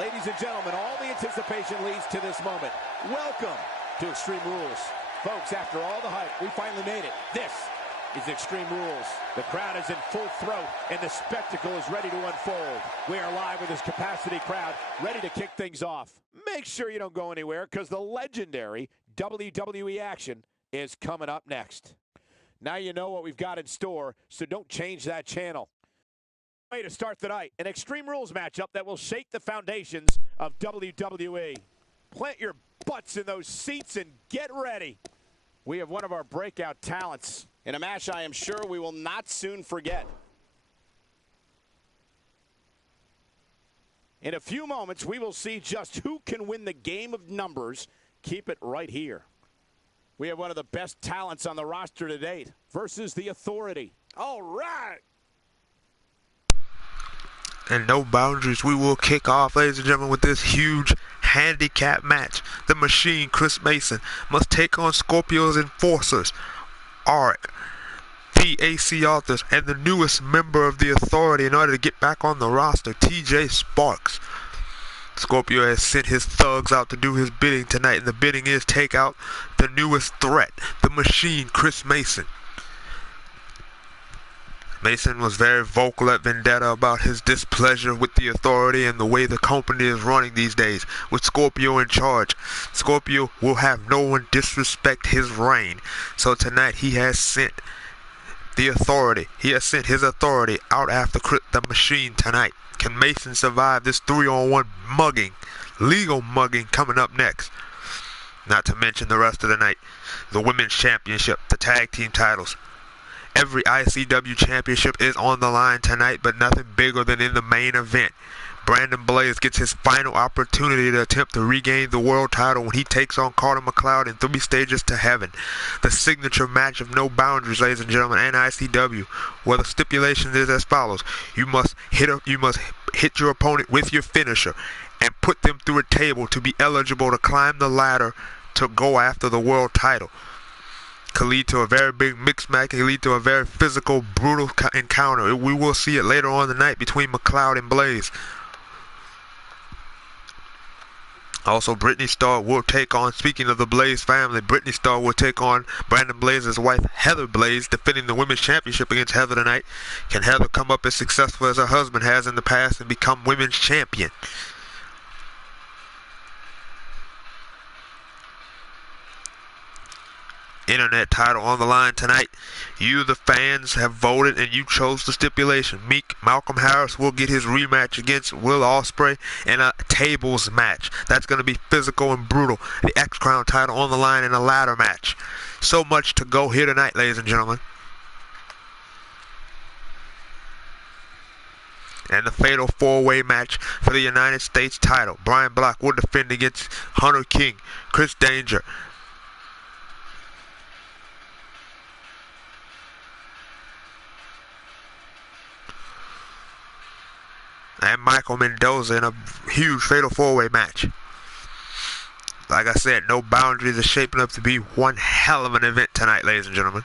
Ladies and gentlemen, all the anticipation leads to this moment. Welcome to Extreme Rules. Folks, after all the hype, we finally made it. This is Extreme Rules. The crowd is in full throat, and the spectacle is ready to unfold. We are live with this capacity crowd, ready to kick things off. Make sure you don't go anywhere, because the legendary WWE action is coming up next. Now you know what we've got in store, so don't change that channel. Way to start the night, an Extreme Rules matchup that will shake the foundations of WWE. Plant your butts in those seats and get ready. We have one of our breakout talents in a match I am sure we will not soon forget. In a few moments, we will see just who can win the game of numbers. Keep it right here. We have one of the best talents on the roster to date versus the Authority. All right. And no boundaries, we will kick off, ladies and gentlemen, with this huge handicap match. The Machine, Chris Mason, must take on Scorpio's enforcers, Arik, the AC Authors, and the newest member of the Authority in order to get back on the roster, TJ Sparks. Scorpio has sent his thugs out to do his bidding tonight, and the bidding is take out the newest threat, the Machine, Chris Mason. Mason was very vocal at Vendetta about his displeasure with the Authority and the way the company is running these days, with Scorpio in charge. Scorpio will have no one disrespect his reign. So tonight he has sent the Authority. He has sent his Authority out after the Machine tonight. Can Mason survive this 3-on-1 mugging, legal mugging coming up next? Not to mention the rest of the night. The Women's Championship, the Tag Team titles. Every ICW championship is on the line tonight, but nothing bigger than in the main event. Brandon Blaze gets his final opportunity to attempt to regain the world title when he takes on Carter McLeod in 3 stages to heaven. The signature match of No Boundaries, ladies and gentlemen, and ICW, where the stipulation is as follows. You must hit your opponent with your finisher and put them through a table to be eligible to climb the ladder to go after the world title. Could lead to a very big mixed match. Could lead to a very physical, brutal encounter. We will see it later on the night between McLeod and Blaze. Also, Brittany Starr will take on, speaking of the Blaze family, Brittany Starr will take on Brandon Blaze's wife, Heather Blaze, defending the Women's Championship against Heather tonight. Can Heather come up as successful as her husband has in the past and become Women's Champion? Internet title on the line tonight. You, the fans, have voted and you chose the stipulation. Malcolm Harris will get his rematch against Will Ospreay in a tables match. That's going to be physical and brutal. The X-Crown title on the line in a ladder match. So much to go here tonight, ladies and gentlemen. And the fatal 4-way match for the United States title. Brian Black will defend against Hunter King, Chris Danger, and Michael Mendoza in a huge fatal 4-way match. Like I said, No Boundaries is shaping up to be one hell of an event tonight, ladies and gentlemen.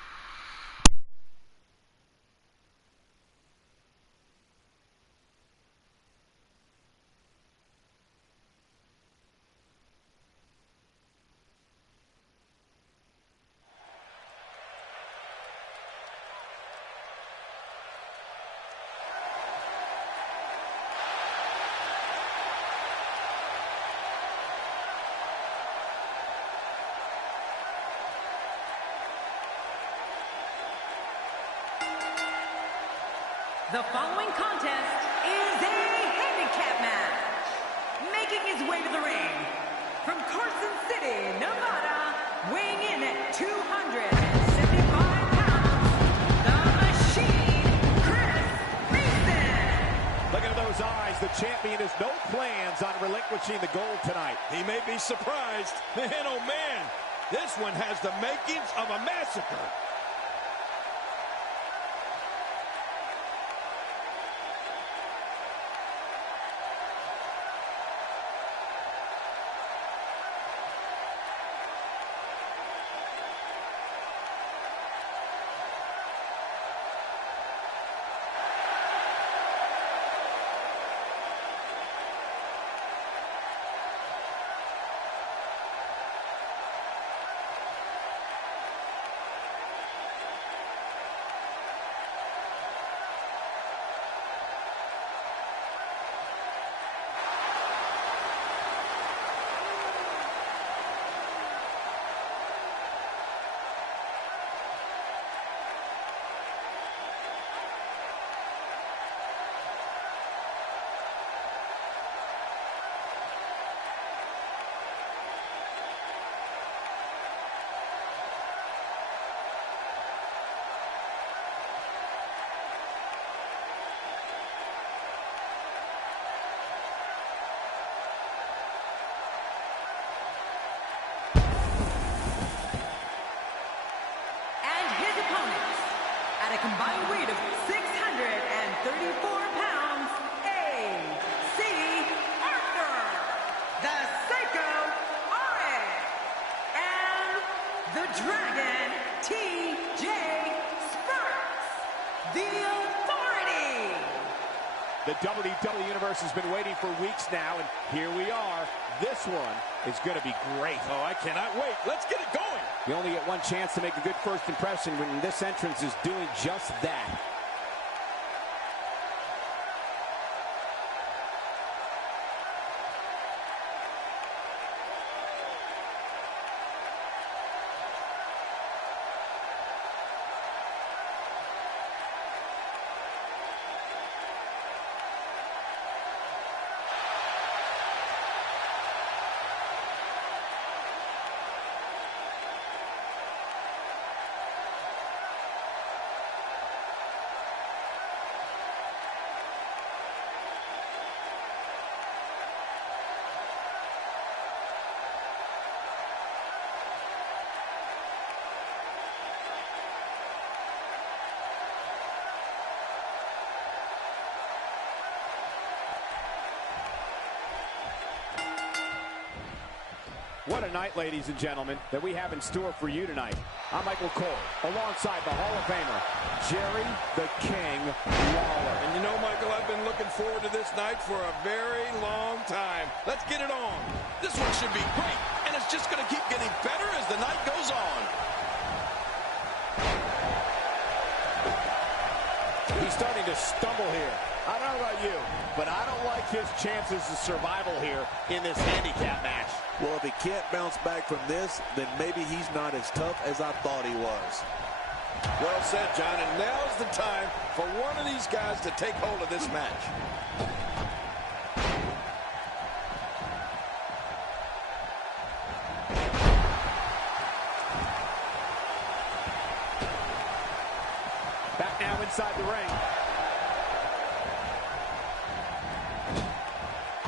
The following contest is a handicap match. Making his way to the ring, from Carson City, Nevada, weighing in at 275 pounds, the Machine, Chris Mason. Looking at those eyes, the champion has no plans on relinquishing the gold tonight. He may be surprised. Man, oh man, this one has the makings of a massacre. Dragon, T.J. Sparks, the Authority. The WWE Universe has been waiting for weeks now, and here we are. This one is going to be great. Oh, I cannot wait. Let's get it going. You only get one chance to make a good first impression when this entrance is doing just that. What a night, ladies and gentlemen, that we have in store for you tonight. I'm Michael Cole, alongside the Hall of Famer, Jerry the King Lawler. And you know, Michael, I've been looking forward to this night for a very long time. Let's get it on. This one should be great, and it's just going to keep getting better as the night goes on. He's starting to stumble here. I don't know about you, but I don't like his chances of survival here in this handicap match. Well, if he can't bounce back from this, then maybe he's not as tough as I thought he was. Well said, John, and now's the time for one of these guys to take hold of this match. Back now inside the ring.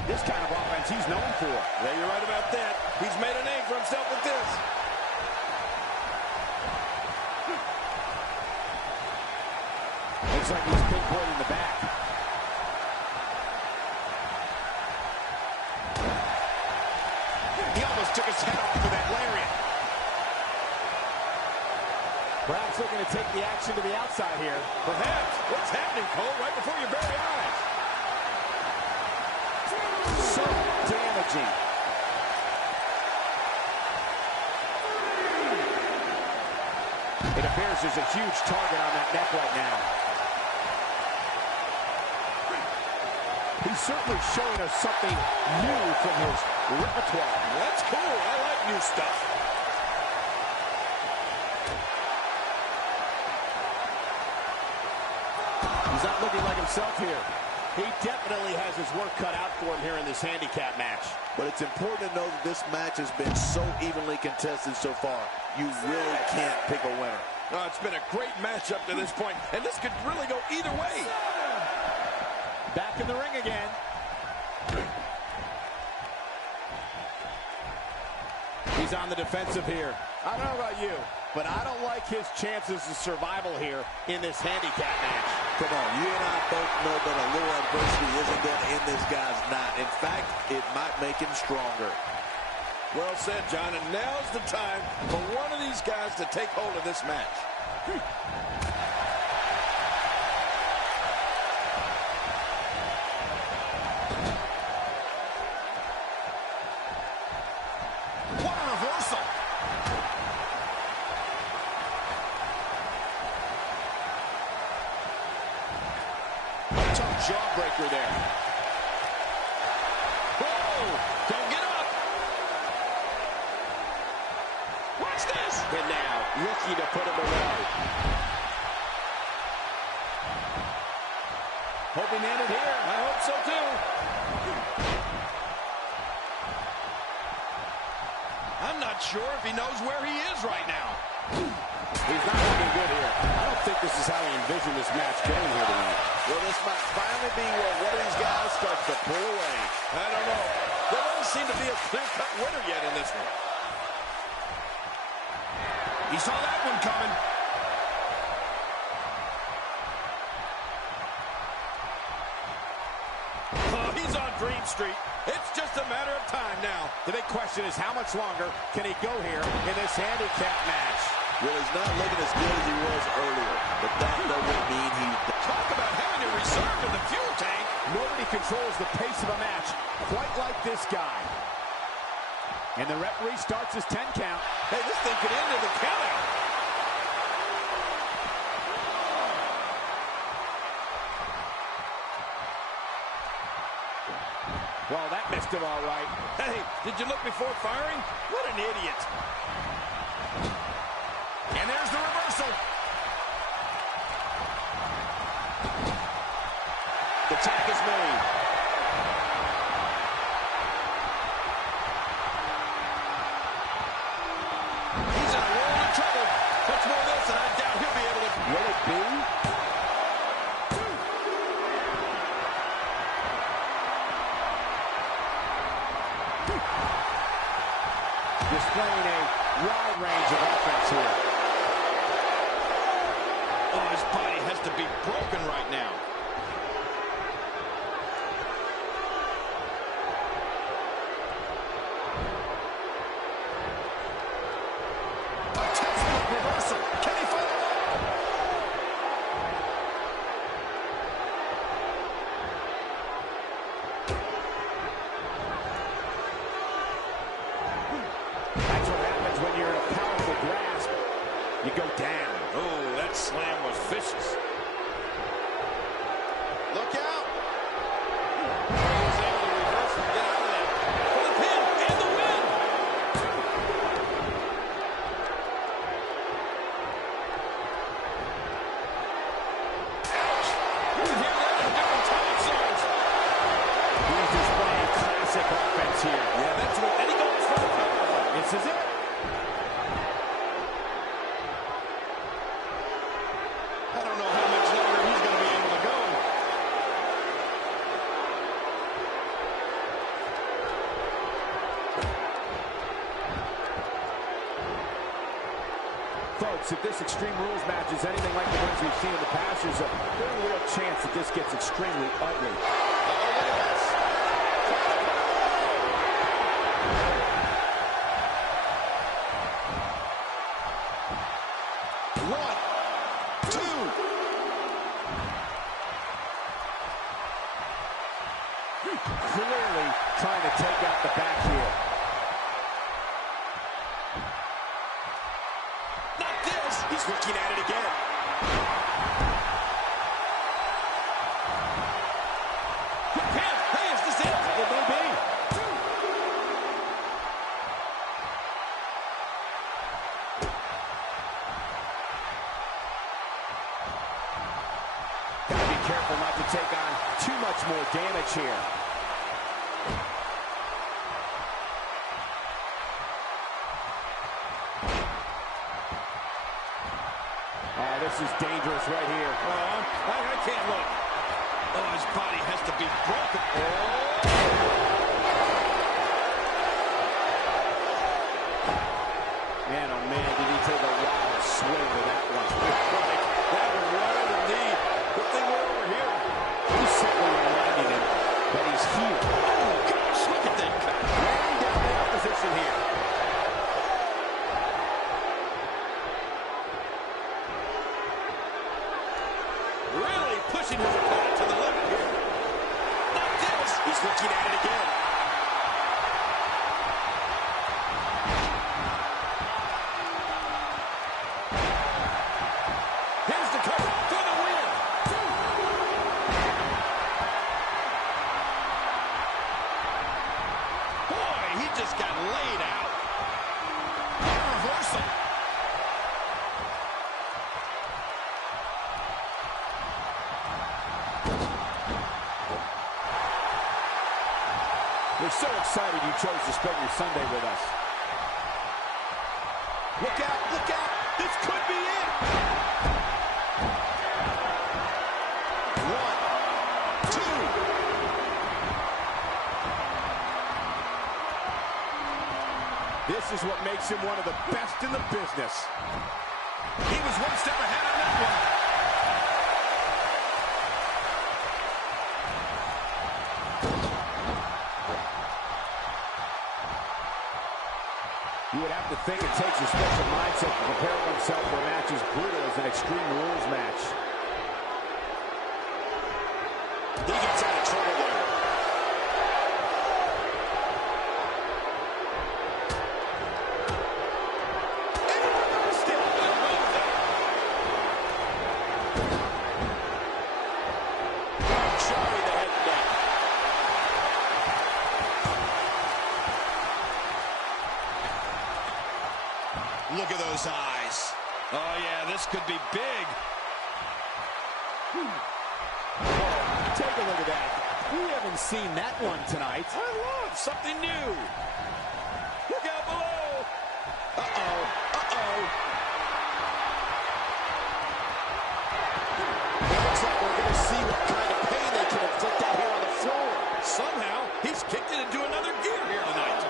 This kind of offense he's known for. Yeah, you're right about that. He's made a name for himself with this. Looks like he's pinpointing the back. He almost took his head off with that lariat. Perhaps looking to take the action to the outside here. Perhaps. What's happening, Cole? Right before your very eyes. So damaging. It appears there's a huge target on that neck right now. He's certainly showing us something new from his repertoire. That's cool. I like new stuff. He's not looking like himself here. He definitely has his work cut out for him here in this handicap match. But it's important to know that this match has been so evenly contested so far. You really can't pick a winner. Oh, it's been a great match up to this point, and this could really go either way. Back in the ring again. He's on the defensive here. I don't know about you, but I don't like his chances of survival here in this handicap match. Come on, you and I both know that a little adversity isn't going to end this guy's night. In fact, it might make him stronger. Well said, John, and now's the time for one of these guys to take hold of this match. What a reversal! Tough jawbreaker there. Whoa! Don't get up! Watch this! And now, looking to put him away. Hoping to end it here. I hope so, too. I'm not sure if he knows where he is right now. He's not looking good here. I don't think this is how he envisioned this match going here tonight. Well, this might finally be where one of these guys starts to pull away. I don't know. There doesn't seem to be a clear-cut winner yet in this one. He saw that one coming. Oh, he's on Dream Street. It's just a matter of time now. The big question is how much longer can he go here in this handicap match? Well, he's not looking as good as he was earlier, but that doesn't mean he's... Talk about having a reserve in the fuel tank. Nobody controls the pace of a match quite like this guy. And the referee starts his 10 count. Hey, this thing could end in the countout. Well, that missed him all right. Hey, did you look before firing? What an idiot. And there's the reversal. The tag is made. He's in a world of trouble. Much more of this, and I doubt he'll be able to... Will it be? Displaying a wide range of offense here. Oh, his body has to be broken right now. A textbook reversal. Can he follow up? That's what happens when you're in a powerful grasp. You go down. Oh, that slam was vicious. Look out! He was able to reverse and get out of that. For the pin and the win! Ouch! You can hear that in different time zones. He's displaying classic offense here. Yeah, that's what. And he goes for the cover. This is it. I don't know how much longer he's going to be able to go. Folks, if this Extreme Rules match is anything like the ones we've seen in the past, there's a very real chance that this gets extremely ugly. One, two. Clearly trying to take out the back heel. Not this. He's looking at it again. Quick pin. Hey, is this it? It may be. Gotta be careful not to take on too much more damage here. Oh, this is dangerous right here. I can't look. Oh, his body has to be broken. Man, oh man, did he take a wild swing with that one. That was right on the knee. Good thing we're over here. He's simply reminding him that he's here. Oh, gosh, look at that cut. Laying down the opposition here. Really pushing his opponent to the limit here. Not this. He's looking at it again. Here's the cover for the win. Boy, he just got laid out. What a reversal. We're so excited you chose to spend your Sunday with us. Look out, look out. This could be it. One, two. This is what makes him one of the best in the business. He was one step ahead on that one. You would have to think it takes a special mindset to prepare oneself for a match as brutal as an Extreme Rules match. He gets out of trouble there. Look at those eyes. Oh, yeah, this could be big. Take a look at that. We haven't seen that one tonight. I love something new. Look out below. Uh-oh. Uh-oh. It looks like we're going to see what kind of pain they can inflict out here on the floor. Somehow, he's kicked it into another gear here tonight.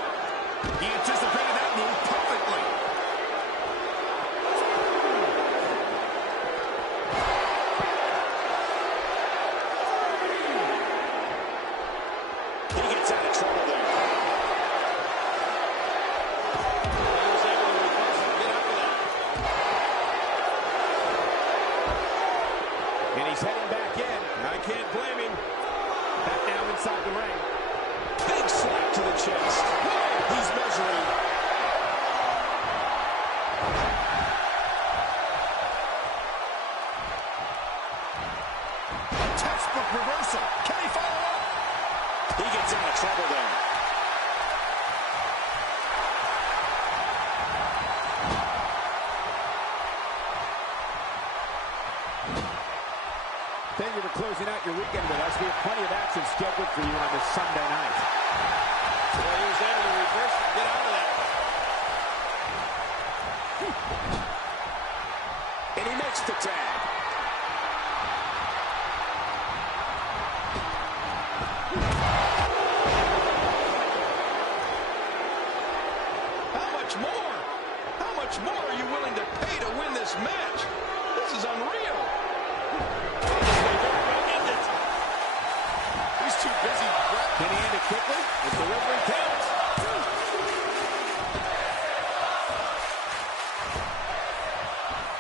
He anticipated that move perfectly. Thank you for closing out your weekend with us. We have plenty of action scheduled for you on this Sunday night. Well, he was able to reverse and get out of that. And he makes the tag. How much more? How much more are you willing to pay to win this match? This is unreal. He's too busy. Can he end it quickly? The delivery counts.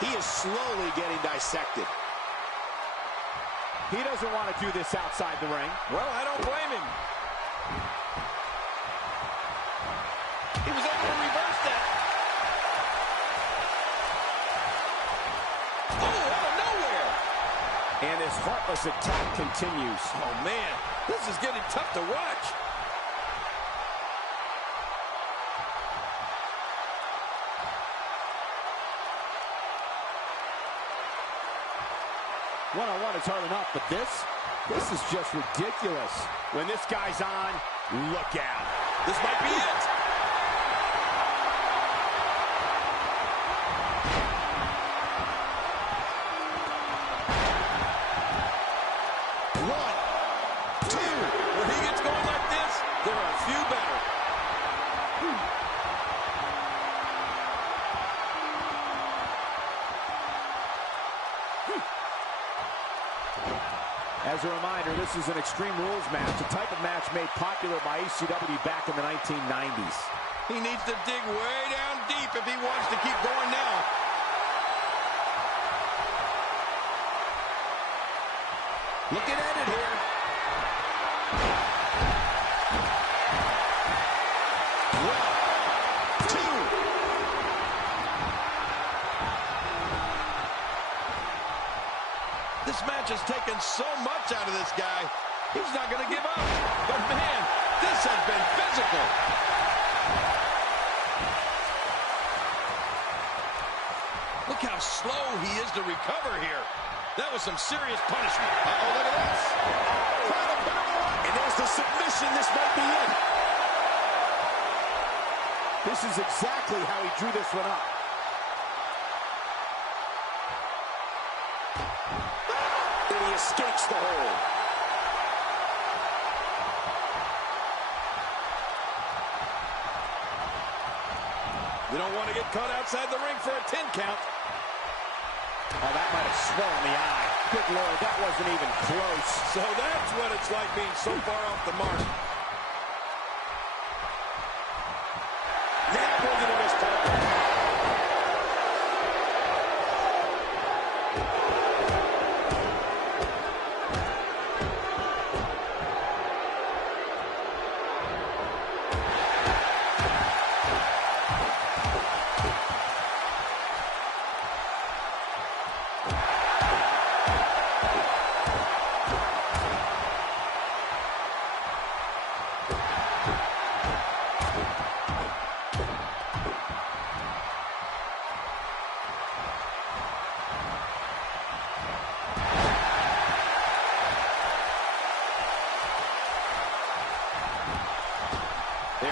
He is slowly getting dissected. He doesn't want to do this outside the ring. Well, I don't blame him. He was able to reverse that. Oh, out of nowhere. And his heartless attack continues. Oh, man, this is getting tough to watch. One-on-one is hard enough, but this is just ridiculous. When this guy's on, look out. This might be it. One, two. When he gets going like this, there are a few better. As a reminder, this is an Extreme Rules match, a type of match made popular by ECW back in the 1990s. He needs to dig way down deep if he wants to keep going now. Looking at it here. One, two. This match has taken so much out of this guy. He's not going to give up. But, man, this has been physical. Look how slow he is to recover here. That was some serious punishment. Uh-oh, look at this. Trying to put him away. And there's the submission. This might be it. This is exactly how he drew this one up. And he escapes the hold. You don't want to get caught outside the ring for a 10 count. Oh, that might have swollen the eye. Good Lord, that wasn't even close. So that's what it's like being so far off the mark. Now bringing in his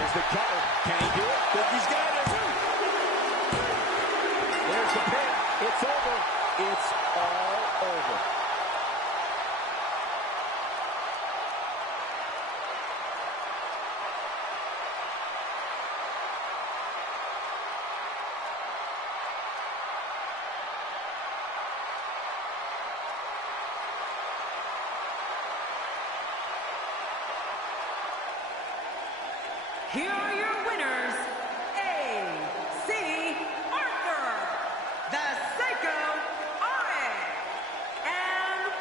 There's the cover. Can he do it? Think he's got it. There's the pin. It's over. It's all over. Here are your winners, A.C. Arthur, the Psycho Eye, and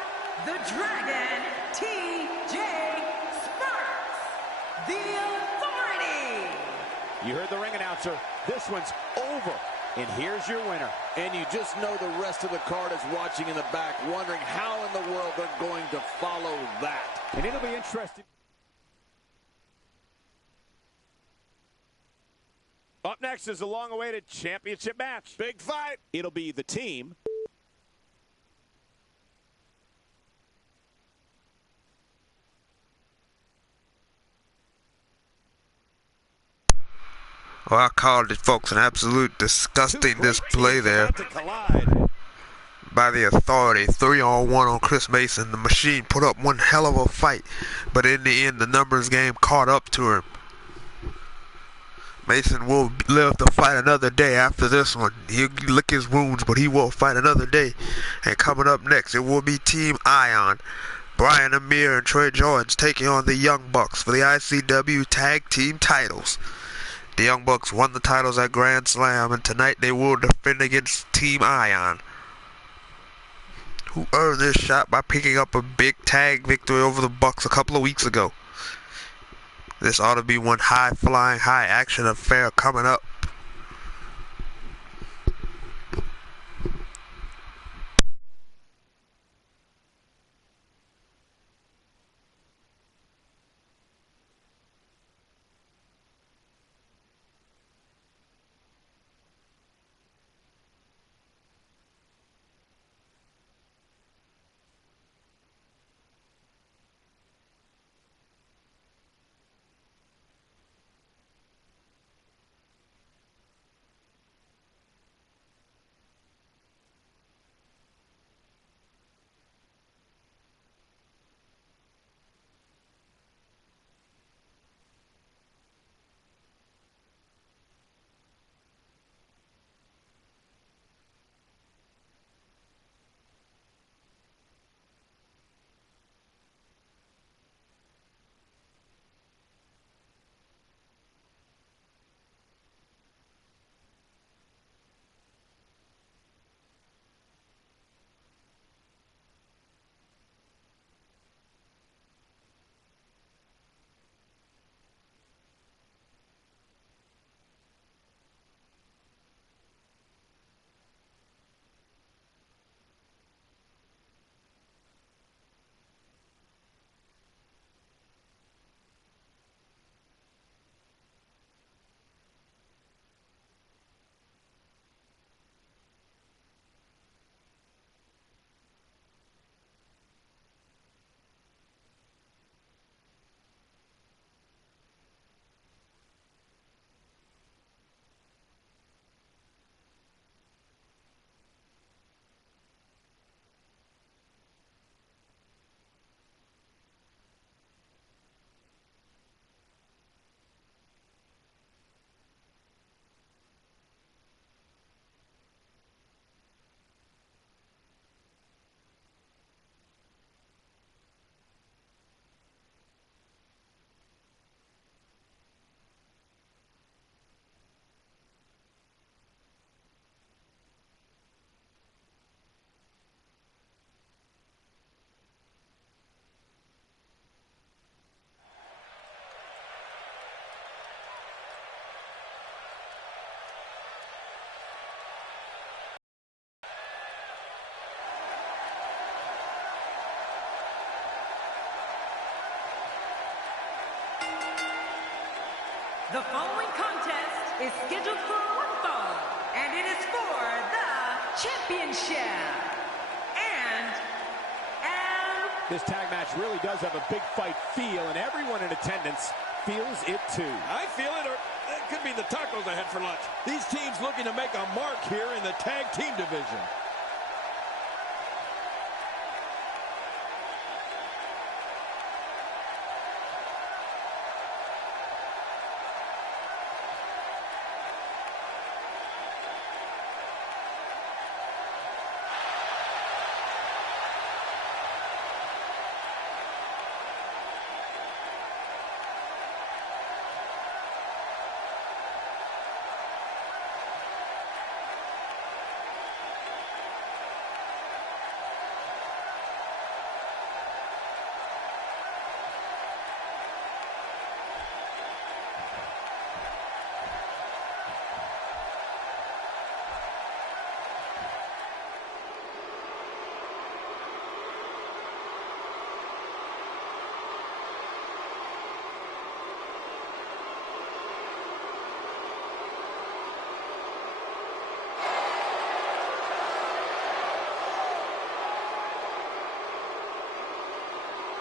the Dragon T.J. Sparks, the Authority. You heard the ring announcer. This one's over. And here's your winner. And you just know the rest of the card is watching in the back, wondering how in the world they're going to follow that. And it'll be interesting. Up next is a long-awaited championship match. Big fight. It'll be the team. Well, I called it, folks, an absolute disgusting display there To collide. by the Authority. 3-on-1 on Chris Mason. The Machine put up one hell of a fight, but in the end, the numbers game caught up to him. Mason will live to fight another day after this one. He'll lick his wounds, but he will fight another day. And coming up next, it will be Team Ion. Brian Amir and Troy Jordan taking on the Young Bucks for the ICW Tag Team titles. The Young Bucks won the titles at Grand Slam, and tonight they will defend against Team Ion, who earned this shot by picking up a big tag victory over the Bucks a couple of weeks ago. This ought to be one high-flying, high-action affair coming up. The following contest is scheduled for one fall, and it is for the championship. And This tag match really does have a big fight feel, and everyone in attendance feels it too. I feel it, or it could be the tacos I had for lunch. These teams looking to make a mark here in the tag team division.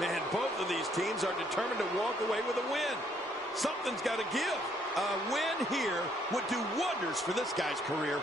Man, both of these teams are determined to walk away with a win. Something's got to give. A win here would do wonders for this guy's career.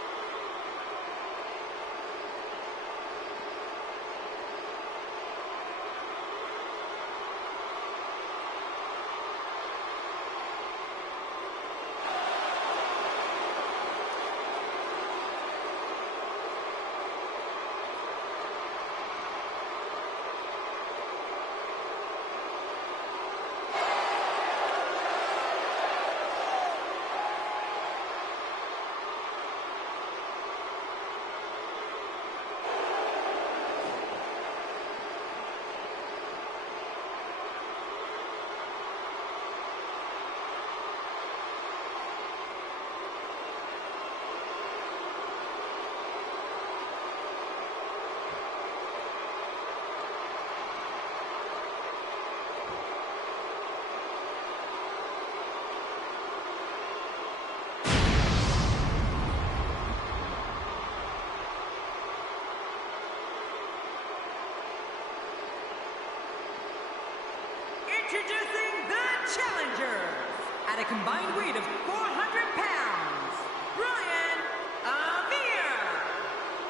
Introducing the challengers at a combined weight of 400 pounds, Brian Amir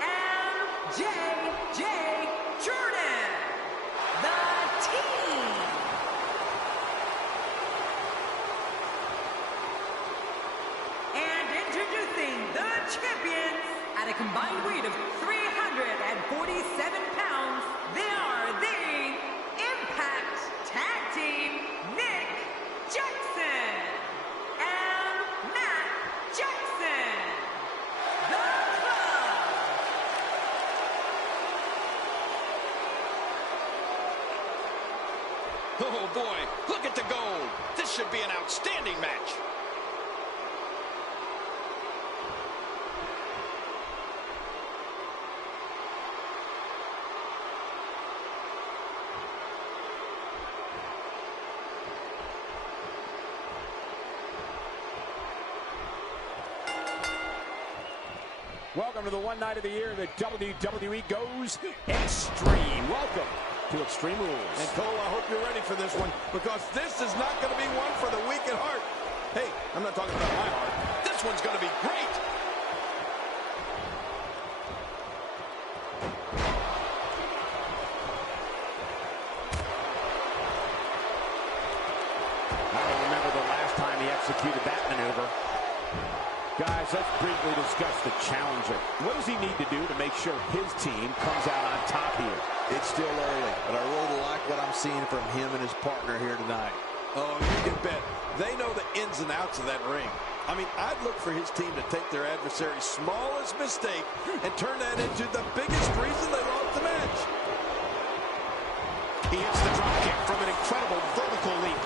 and J.J. Jordan, the team. And introducing the champions at a combined weight of 347 pounds, they are the Impact Tag Team, Nick Jackson and Matt Jackson, the Club. Oh boy, look at the gold. This should be an outstanding match. Welcome to the one night of the year that WWE goes extreme. Welcome to Extreme Rules. And Cole, I hope you're ready for this one, because this is not going to be one for the weak at heart. Hey, I'm not talking about my heart. This one's going to be great. I don't remember the last time he executed that maneuver. Guys, let's briefly discuss the challenger. What does he need to do to make sure his team comes out on top here? It's still early, but I really like what I'm seeing from him and his partner here tonight. Oh, you can bet. They know the ins and outs of that ring. I mean, I'd look for his team to take their adversary's smallest mistake and turn that into the biggest reason they lost the match. He hits the drop kick from an incredible vertical leap.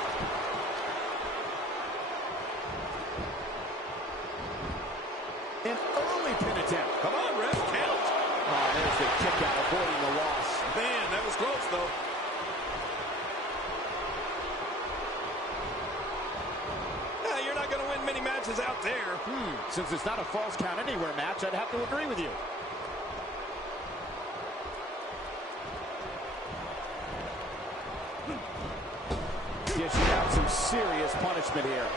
An early pin attempt. Come on, ref, count. Oh, there's the kick out, avoiding the loss. Man, that was close, though. You're not going to win many matches out there. Since it's not a false count anywhere match, I'd have to agree with you. Dishing out some serious punishment here.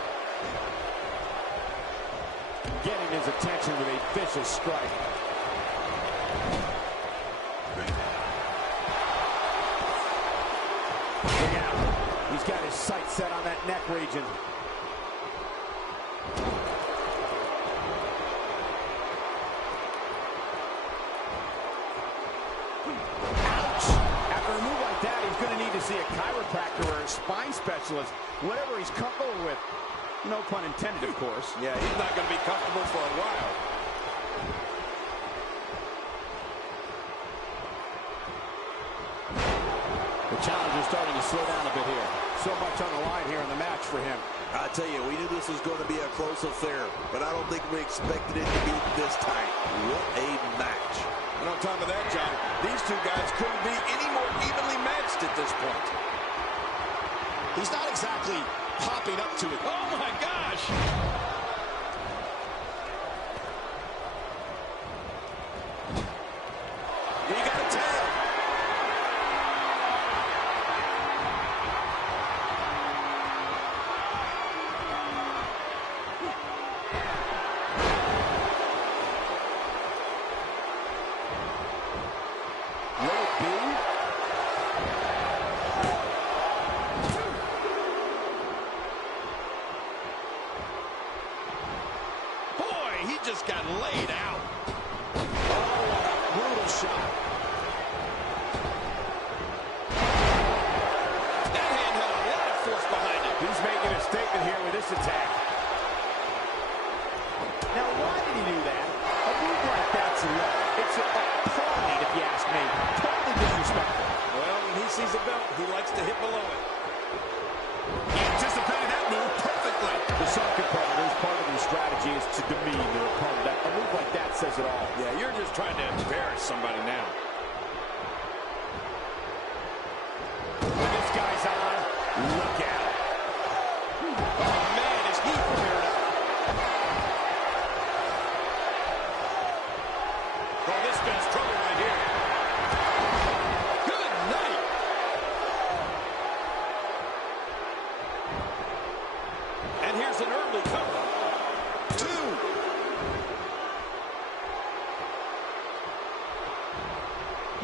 Getting his attention with a vicious strike. Look out. He's got his sights set on that neck region. See a chiropractor or a spine specialist, whatever he's comfortable with. No pun intended, of course. Yeah, he's not going to be comfortable for a while. The challenger's starting to slow down a bit here. So much on the line here in the match for him. I tell you, we knew this was going to be a close affair, but I don't think we expected it to be this tight. What a match. And on top of that, John, these two guys couldn't be any more evenly matched at this point. He's not exactly hopping up to it. Oh, my gosh! He got a tail. He just got laid out. Oh, what a brutal shot. That hand had a lot of force behind it. He's making a statement here with this attack. Now, why did he do that? A move like that's low. It's a pride, if you ask me. Totally disrespectful. Well, when he sees a belt, he likes to hit below it. He anticipated that move perfectly. For some competitors, part of their strategy is to demean their opponent. A move like that says it all. Yeah, you're just trying to embarrass somebody now. When this guy's on, look out. Oh, man, is he fired up. Oh, this spells trouble right here. Good night. And here's an early cover. 2.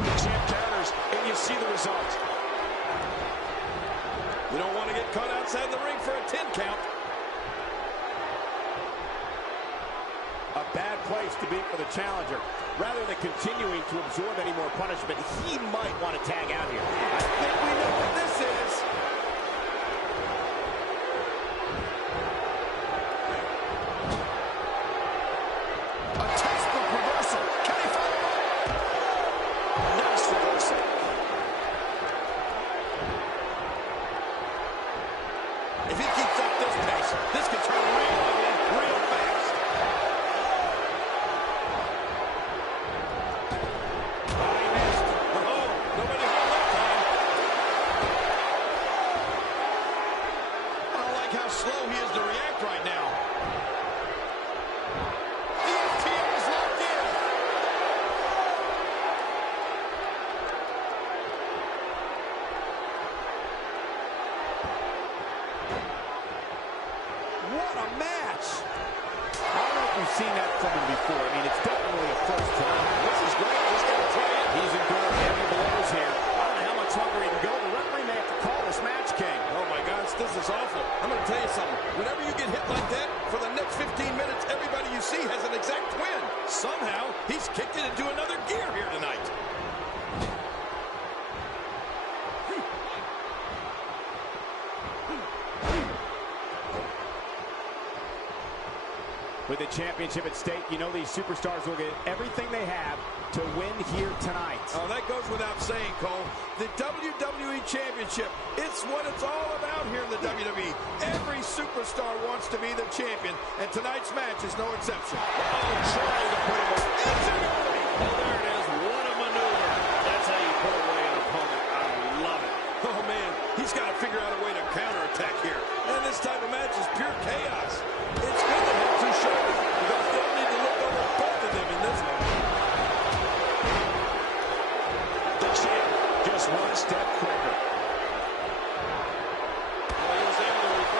The champ counters, and you see the result. You don't want to get caught outside the ring for a 10 count. A bad place to be for the challenger. Rather than continuing to absorb any more punishment, he might want to tag out here. I think we know what this is. A textbook reversal. Can he follow up? Nice reversal. If he keeps up this pace, this could turn real ugly real fast. Oh, he missed. Oh, nobody home that time. I don't like how slow he is to react right now. The FTO is locked in. What a match. I don't know if we've seen that from him before. I mean, it's definitely a first time. This is great. He's got to try it. He's enduring heavy blows here. I don't know how much longer he can go. The referee may have to call this match, King. Oh, my gosh, this is awful. I'm going to tell you something. Whenever you get hit like that, for the next 15 minutes, everybody you see has an exact twin. Somehow, he's kicked it into another gear here tonight. With the championship at stake, you know these superstars will get everything they have to win here tonight. Oh, that goes without saying, Cole. The WWE Championship, it's what it's all about here in the WWE. Every superstar wants to be the champion, and tonight's match is no exception. Oh, trying to put him away. Enzuigiri! Oh, there it is. What a maneuver. That's how you put away an opponent. I love it. Oh, man, he's got to figure out a way to counterattack here. And this type of match is pure chaos. It's good to have two shoulders, because they'll need to look over both of them in this one. The champ just one step quicker. Well, he was able to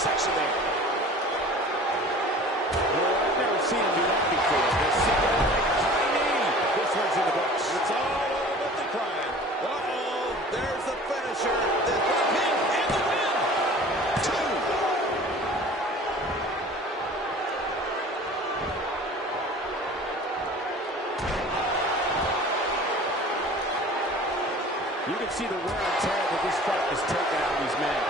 midsection there. Well, I've never seen him do that before. The second high knee. This one's in the books. It's all over but the crying. Uh-oh, there's the finisher. The pin and the win. 2. You can see the wear and tear that this fight has taken out of these men.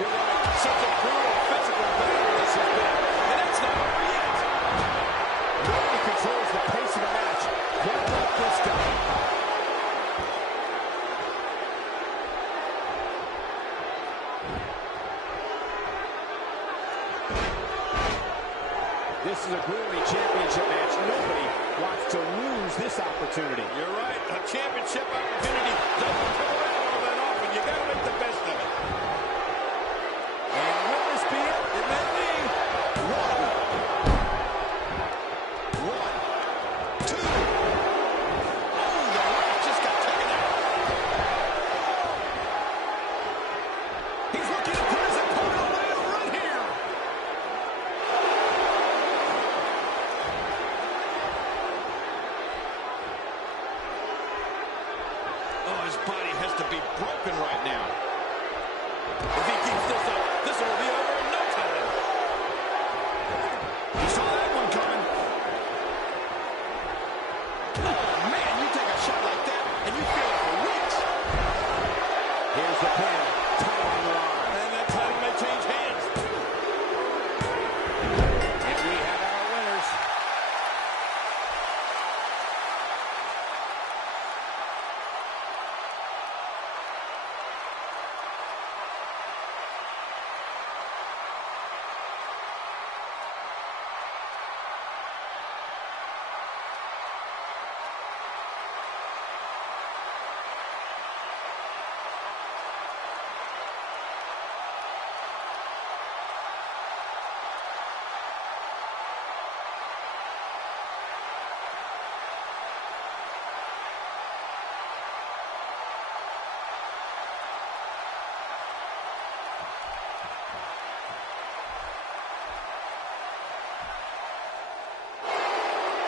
You're right. Such a brutal physical battle this has been. And it's not over yet. Nobody controls the pace of the match quite like this guy. This is a grueling championship match. Nobody wants to lose this opportunity. You're right. A championship opportunity doesn't come around all that often. You got to make the best of it. And will this be it? It may be. 1, 2. Oh, the right just got taken out. He's looking to put his opponent away to run here. Oh, his body has to be broken right now. If he keeps this up, this will be over in no time. You saw that one coming. Oh, man, you take a shot like that, and you feel it for weeks. Here's the pin. Title on the line. And that title may change hands. And we have our winners.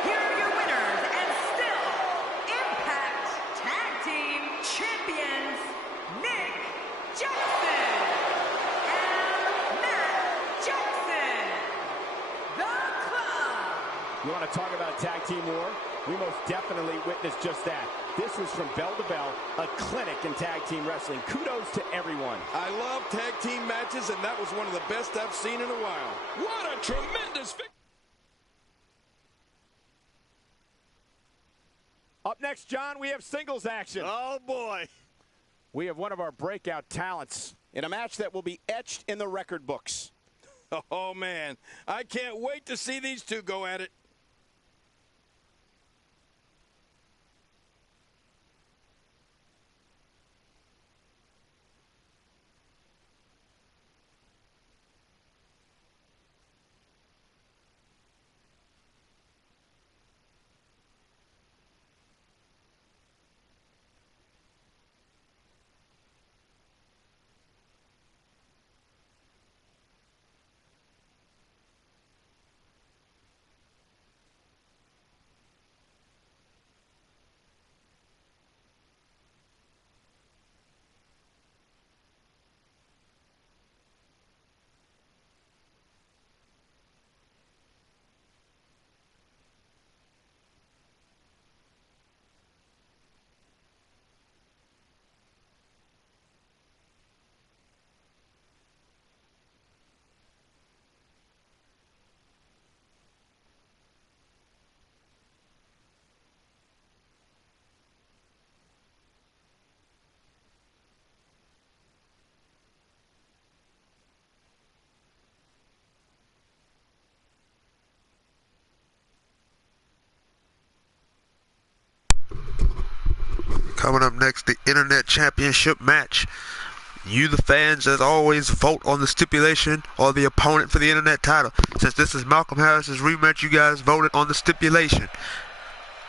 Here are your winners and still Impact Tag Team Champions, Nick Jackson and Matt Jackson, The Club. You want to talk about a tag team war? We most definitely witnessed just that. This was from bell to bell, a clinic in tag team wrestling. Kudos to everyone. I love tag team matches, and that was one of the best I've seen in a while. What a tremendous victory! Up next, John, we have singles action. Oh, boy. We have one of our breakout talents in a match that will be etched in the record books. Oh, man. I can't wait to see these two go at it. Coming up next, the Internet Championship match. You, the fans, as always, vote on the stipulation or the opponent for the Internet title. Since this is Malcolm Harris's rematch, you guys voted on the stipulation.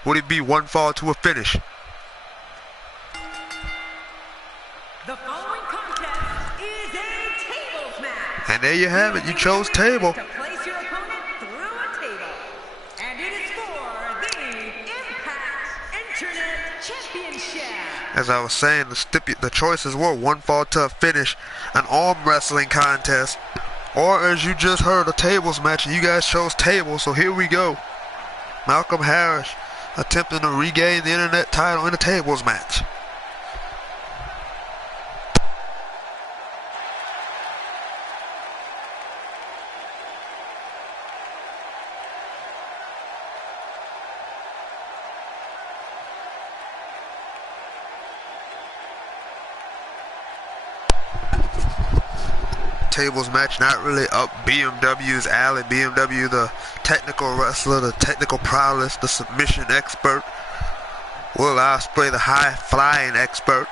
Would it be one fall to a finish? The following contest is a tables match. And there you have it. You chose table. To place your opponent through a table. And it is for the Impact Internet Championship. As I was saying, the choices were one fall to a finish, an arm wrestling contest, or as you just heard, a tables match, and you guys chose tables, so here we go. Malcolm Harris attempting to regain the internet title in a tables match. Tables match not really up BMW's alley. BMW, the technical wrestler, the technical prowess, the submission expert. Will Ospreay, the high flying expert.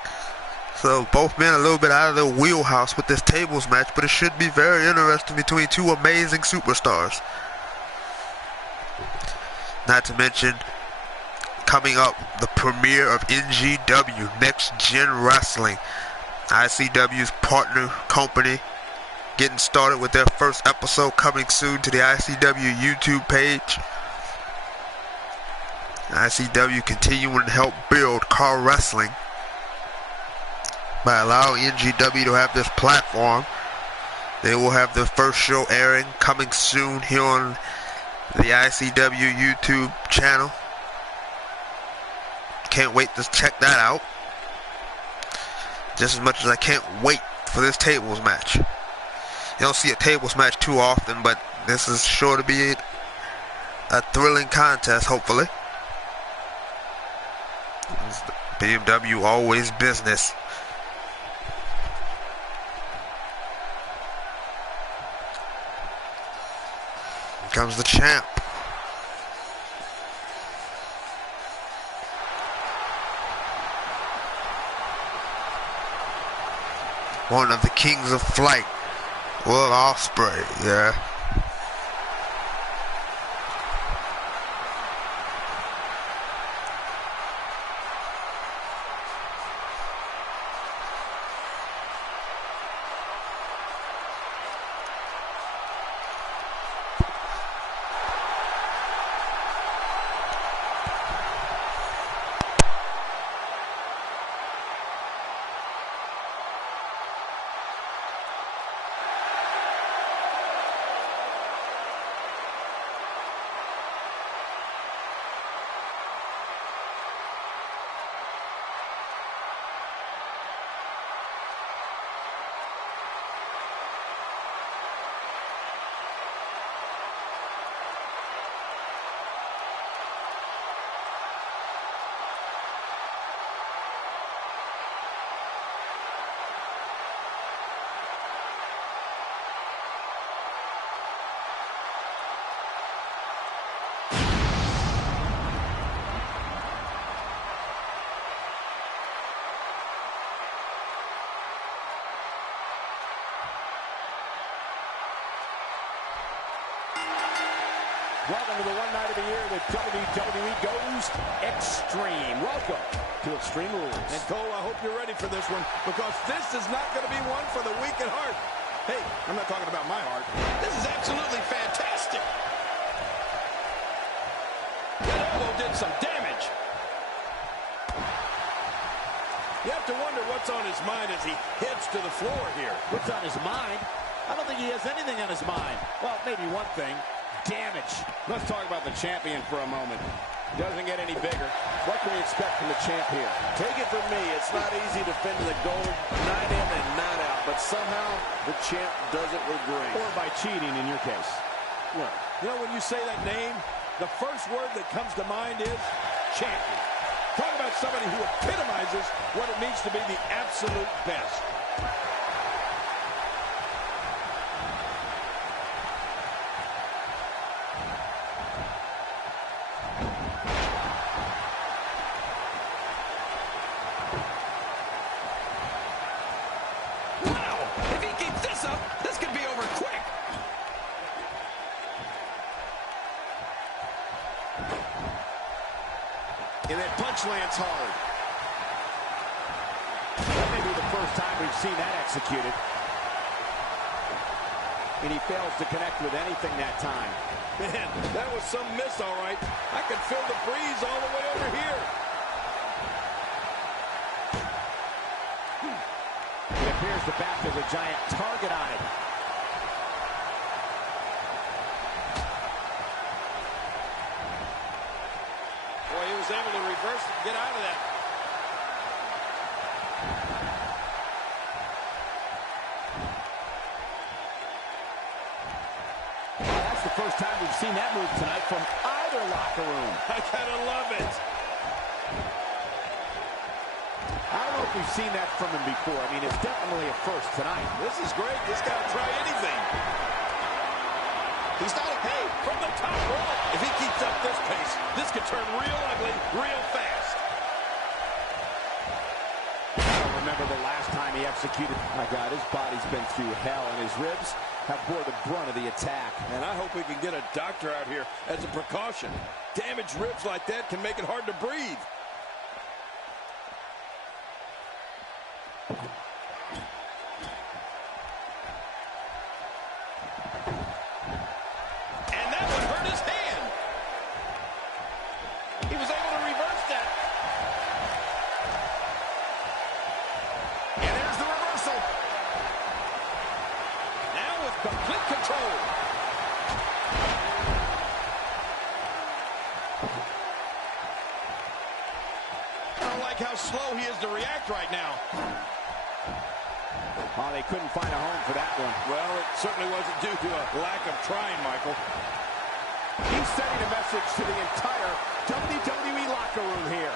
So both men a little bit out of their wheelhouse with this tables match, but it should be very interesting between two amazing superstars. Not to mention, coming up, the premiere of NGW, Next Gen Wrestling, ICW's partner company, getting started with their first episode coming soon to the ICW YouTube page. ICW continuing to help build car wrestling by allowing NGW to have this platform. They will have their first show airing coming soon here on the ICW YouTube channel. Can't wait to check that out. Just as much as I can't wait for this tables match. You don't see a tables match too often, but this is sure to be a thrilling contest, hopefully. BMW always business. Here comes the champ. One of the kings of flight. Will Ospreay, yeah. Welcome to the one night of the year that WWE goes extreme. Welcome to Extreme Rules. And Cole, I hope you're ready for this one, because this is not going to be one for the weak at heart. Hey, I'm not talking about my heart. This is absolutely fantastic. That elbow did some damage. You have to wonder what's on his mind as he heads to the floor here. What's on his mind? I don't think he has anything on his mind. Well, maybe one thing. Damage. Let's talk about the champion for a moment. Doesn't get any bigger. What can we expect from the champ here? Take it from me, it's not easy defending the gold night in and night out, but somehow the champ does it with grace. Or by cheating in your case. Well, you know, when you say that name, the first word that comes to mind is champion. Talk about somebody who epitomizes what it means to be the absolute best. And that punch lands hard. That may be the first time we've seen that executed. and he fails to connect with anything that time. Man, that was some miss, all right. I can feel the breeze all the way over here. It appears the back has a giant target on it. Boy, he was able to reverse and get out of that. Well, that's the first time we've seen that move tonight from either locker room. I gotta love it. I don't know if we've seen that from him before. I mean, it's definitely a first tonight. This is great. This guy will try anything. He's not a pain from the top rope. If he keeps up this pace, this could turn real ugly real fast. I don't remember the last time he executed. My God, his body's been through hell, and his ribs have bore the brunt of the attack. And I hope we can get a doctor out here as a precaution. Damaged ribs like that can make it hard to breathe. And that one hurt his hand. He was able to reverse that. And there's the reversal. Now with complete control. I don't like how slow he is to react right now. Oh, they couldn't find a home for that one. Well, it certainly wasn't due to a lack of trying, Michael. He's sending a message to the entire WWE locker room here.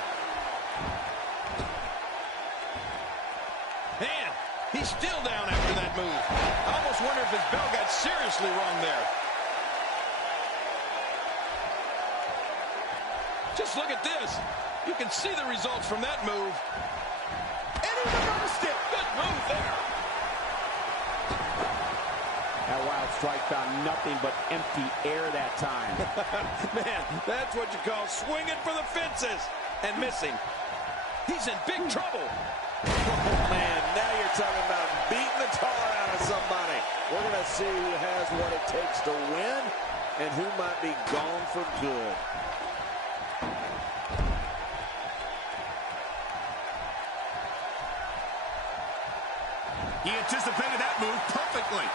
Man, he's still down after that move. I almost wonder if his bell got seriously wrong there. Just look at this. You can see the results from that move. And he reversed it. Good move there. That wild strike found nothing but empty air that time. Man, that's what you call swinging for the fences and missing. He's in big trouble. Oh, man, now you're talking about beating the tar out of somebody. We're going to see who has what it takes to win and who might be gone for good. He anticipated that move perfectly.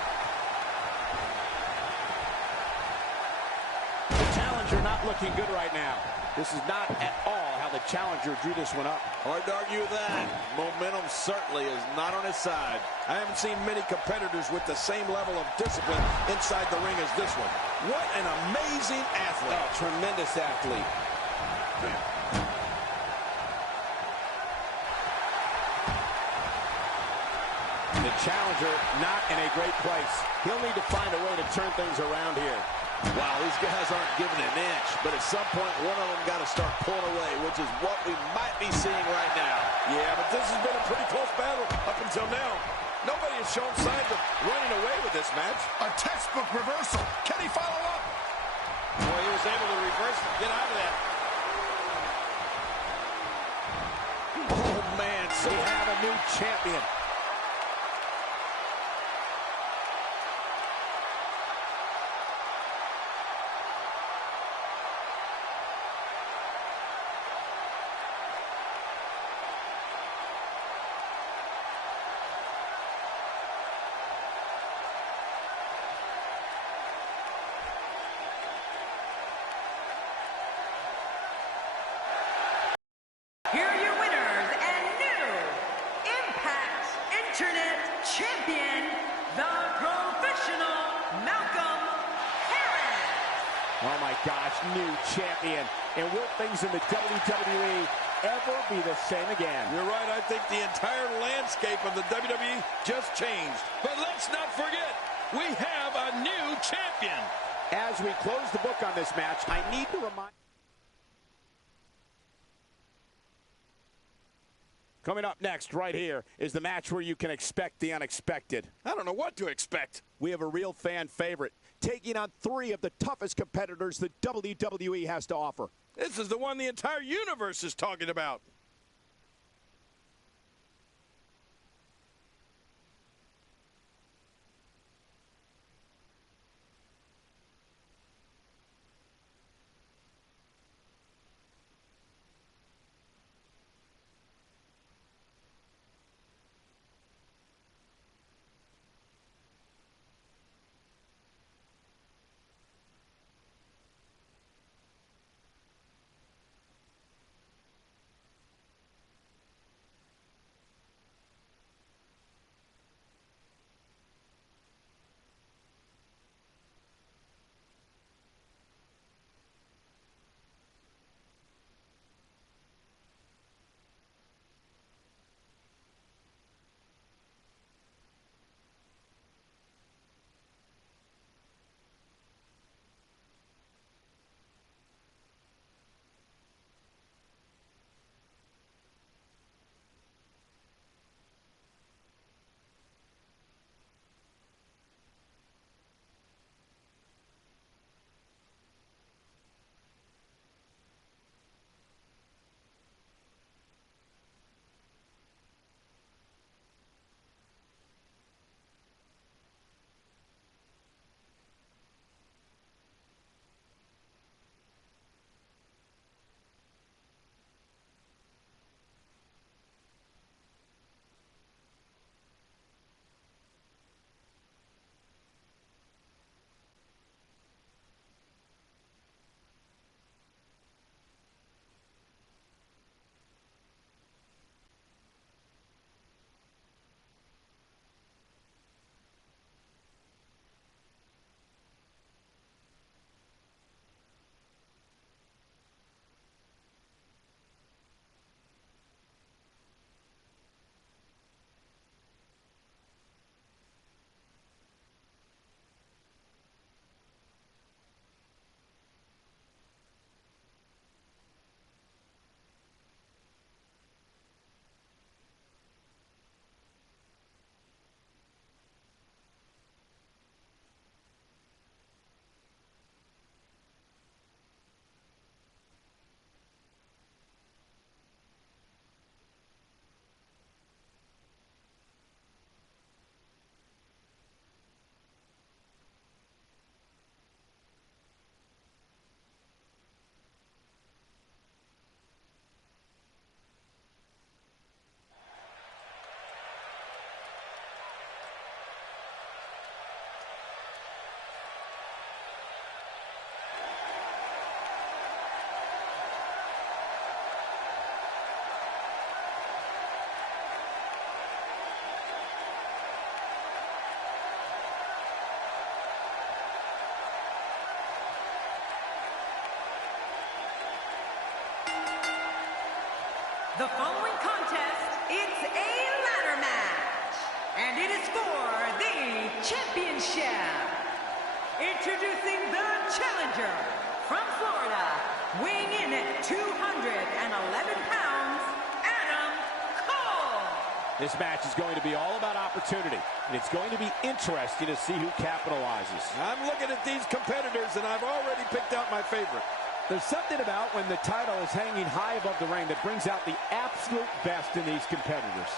The challenger not looking good right now. This is not at all how the challenger drew this one up. Hard to argue with that. Momentum certainly is not on his side. I haven't seen many competitors with the same level of discipline inside the ring as this one. What an amazing athlete. Oh, tremendous athlete. The challenger not in a great place. He'll need to find a way to turn things around here. Wow, these guys aren't giving an inch, but at some point, one of them got to start pulling away, which is what we might be seeing right now. Yeah, but this has been a pretty close battle up until now. Nobody has shown signs of running away with this match. A textbook reversal. Can he follow up? Boy, he was able to reverse and get out of that. Oh, man, so we have a new champion. Here are your winners and new Impact Internet Champion, the Professional Malcolm Harris. Oh, my gosh, new champion. And will things in the WWE ever be the same again? You're right. I think the entire landscape of the WWE just changed. But let's not forget, we have a new champion. As we close the book on this match, I need to remind... Coming up next, right here, is the match where you can expect the unexpected. I don't know what to expect. We have a real fan favorite, taking on 3 of the toughest competitors the WWE has to offer. This is the one the entire universe is talking about. The following contest, it's a ladder match, and it is for the championship. Introducing the challenger from Florida, weighing in at 211 pounds, Adam Cole. This match is going to be all about opportunity, and it's going to be interesting to see who capitalizes. I'm looking at these competitors, and I've already picked out my favorite. There's something about when the title is hanging high above the ring that brings out the absolute best in these competitors.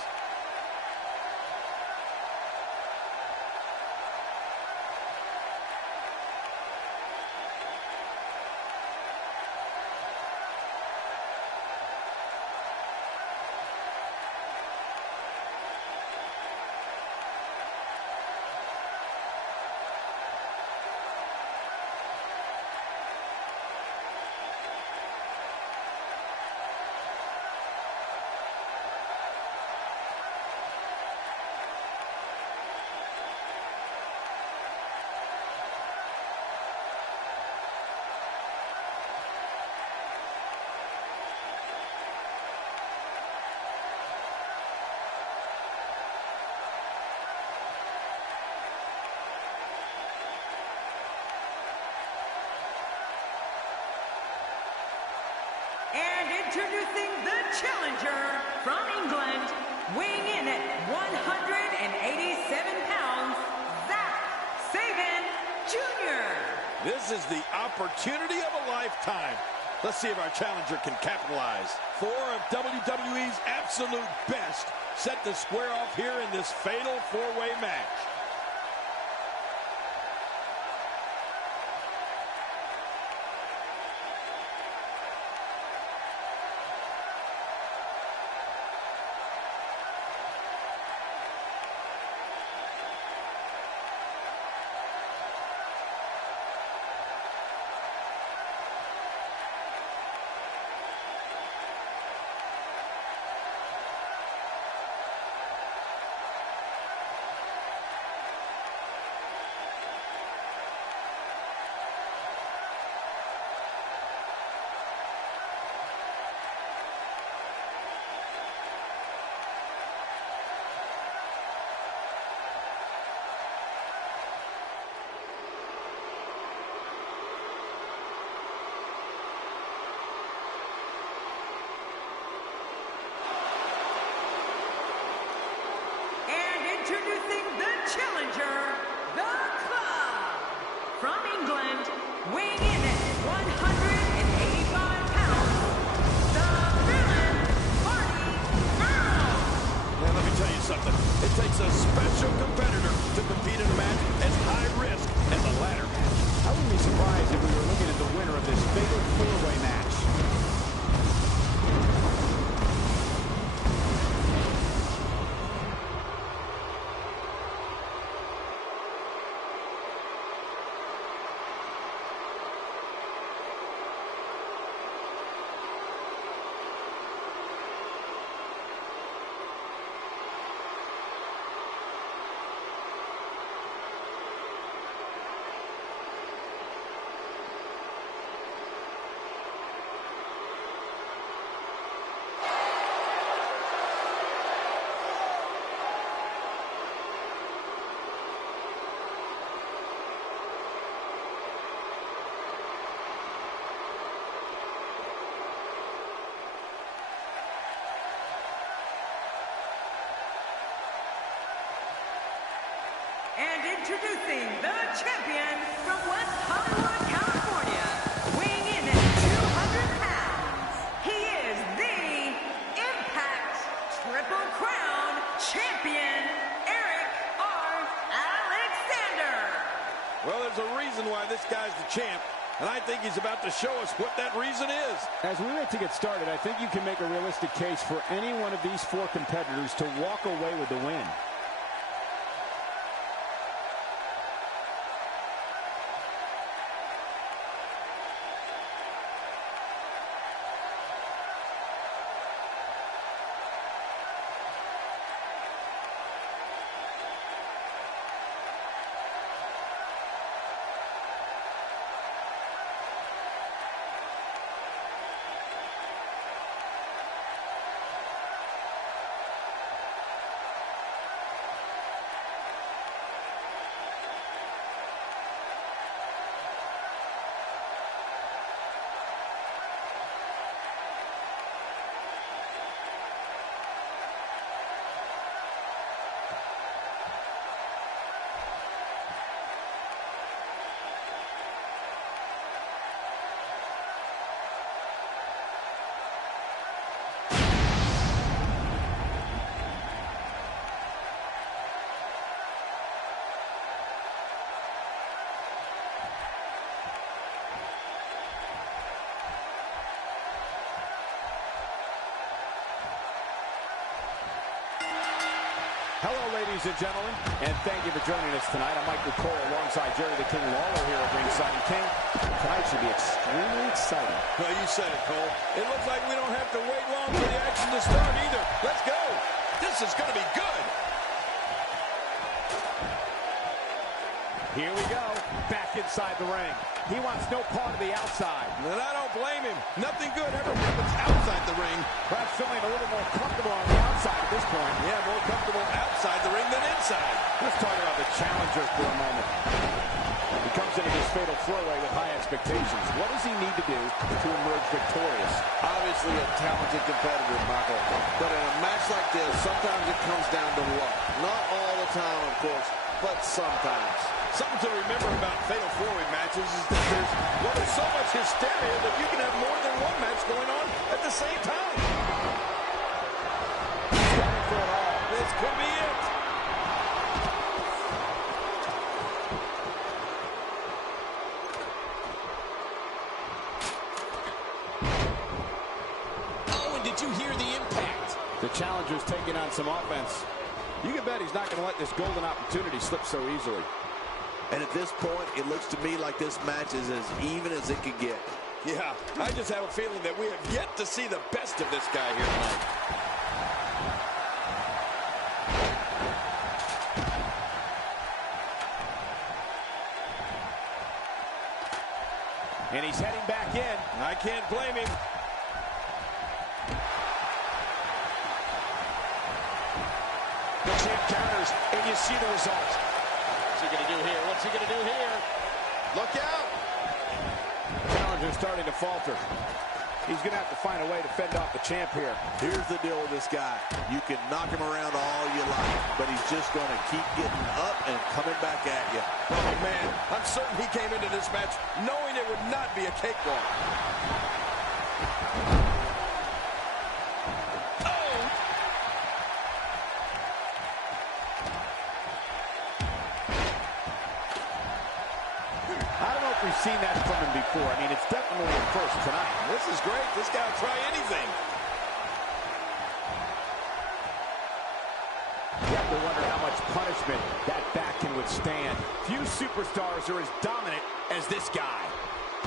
And introducing the challenger from England, weighing in at 187 pounds, Zack Saban Jr. This is the opportunity of a lifetime. Let's see if our challenger can capitalize. Four of WWE's absolute best set to square off here in this fatal four-way match. Introducing the challenger, the Club. From England, weighing in at 185 pounds, the Villain Party Girl. Man, let me tell you something. It takes a special competitor to compete in a match as high risk as a ladder match. I wouldn't be surprised if we were looking at the winner of this fatal four-way match. And introducing the champion from West Hollywood, California, weighing in at 200 pounds. He is the Impact Triple Crown Champion, Eric R. Alexander. Well, there's a reason why this guy's the champ, and I think he's about to show us what that reason is. As we wait to get started, I think you can make a realistic case for any one of these four competitors to walk away with the win. Hello, ladies and gentlemen, and thank you for joining us tonight. I'm Michael Cole alongside Jerry the King Lawler here at ringside. And King, tonight should be extremely exciting. Well, you said it, Cole. It looks like we don't have to wait long for the action to start either. Let's go. This is going to be good. Here we go, back inside the ring. He wants no part of the outside. And I don't blame him. Nothing good ever happens outside the ring. Perhaps feeling a little more comfortable on the outside at this point. Yeah, more comfortable outside the ring than inside. Let's talk about the challenger for a moment. He comes into this fatal four-way with high expectations. What does he need to do to emerge victorious? Obviously a talented competitor, Michael. But in a match like this, sometimes it comes down to luck. Not all the time, of course, but sometimes. Something to remember about fatal four-way matches is that there's so much hysteria that you can have more than one match going on at the same time. He's going for it all. This could be it. Oh, and did you hear the impact? The challenger's taking on some offense. You can bet he's not going to let this golden opportunity slip so easily. And at this point, it looks to me like this match is as even as it could get. Yeah, I just have a feeling that we have yet to see the best of this guy here tonight. And he's heading back in. I can't blame him. The champ counters, and you see the result. What's he going to do here? What's he going to do here? Look out! Challenger's starting to falter. He's going to have to find a way to fend off the champ here. Here's the deal with this guy. You can knock him around all you like, but he's just going to keep getting up and coming back at you. Oh, man, I'm certain he came into this match knowing it would not be a cakewalk. We've seen that from him before. I mean, it's definitely a first tonight. This is great. This guy will try anything. You have to wonder how much punishment that back can withstand. Few superstars are as dominant as this guy.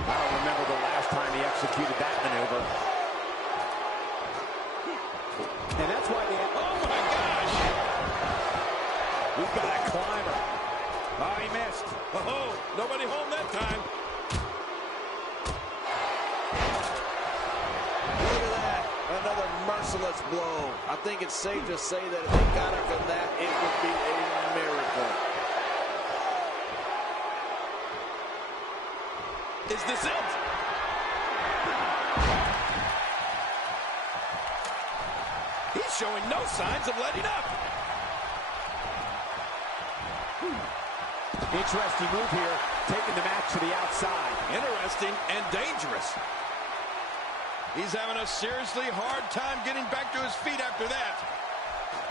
I don't remember the last time he executed that maneuver. And that's why they have... Oh, my gosh! We've got a climber. Oh, he missed. Oh, nobody home that time. Look at that. Another merciless blow. I think it's safe to say that if they got her from that, it would be a miracle. Is this it? He's showing no signs of letting up. Interesting move here, taking the match to the outside. Interesting and dangerous. He's having a seriously hard time getting back to his feet after that.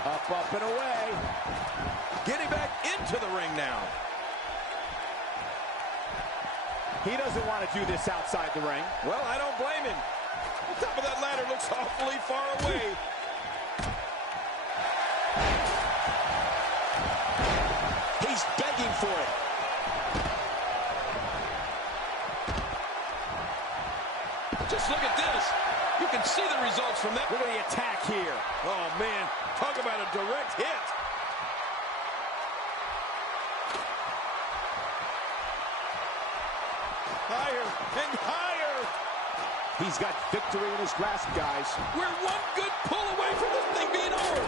Up, and away. Getting back into the ring now. He doesn't want to do this outside the ring. Well, I don't blame him. The top of that ladder looks awfully far away. He's begging for it. Just look at this. You can see the results from that. Look at the attack here. Oh, man. Talk about a direct hit. Higher and higher. He's got victory in his grasp, guys. We're one good pull away from this thing being over.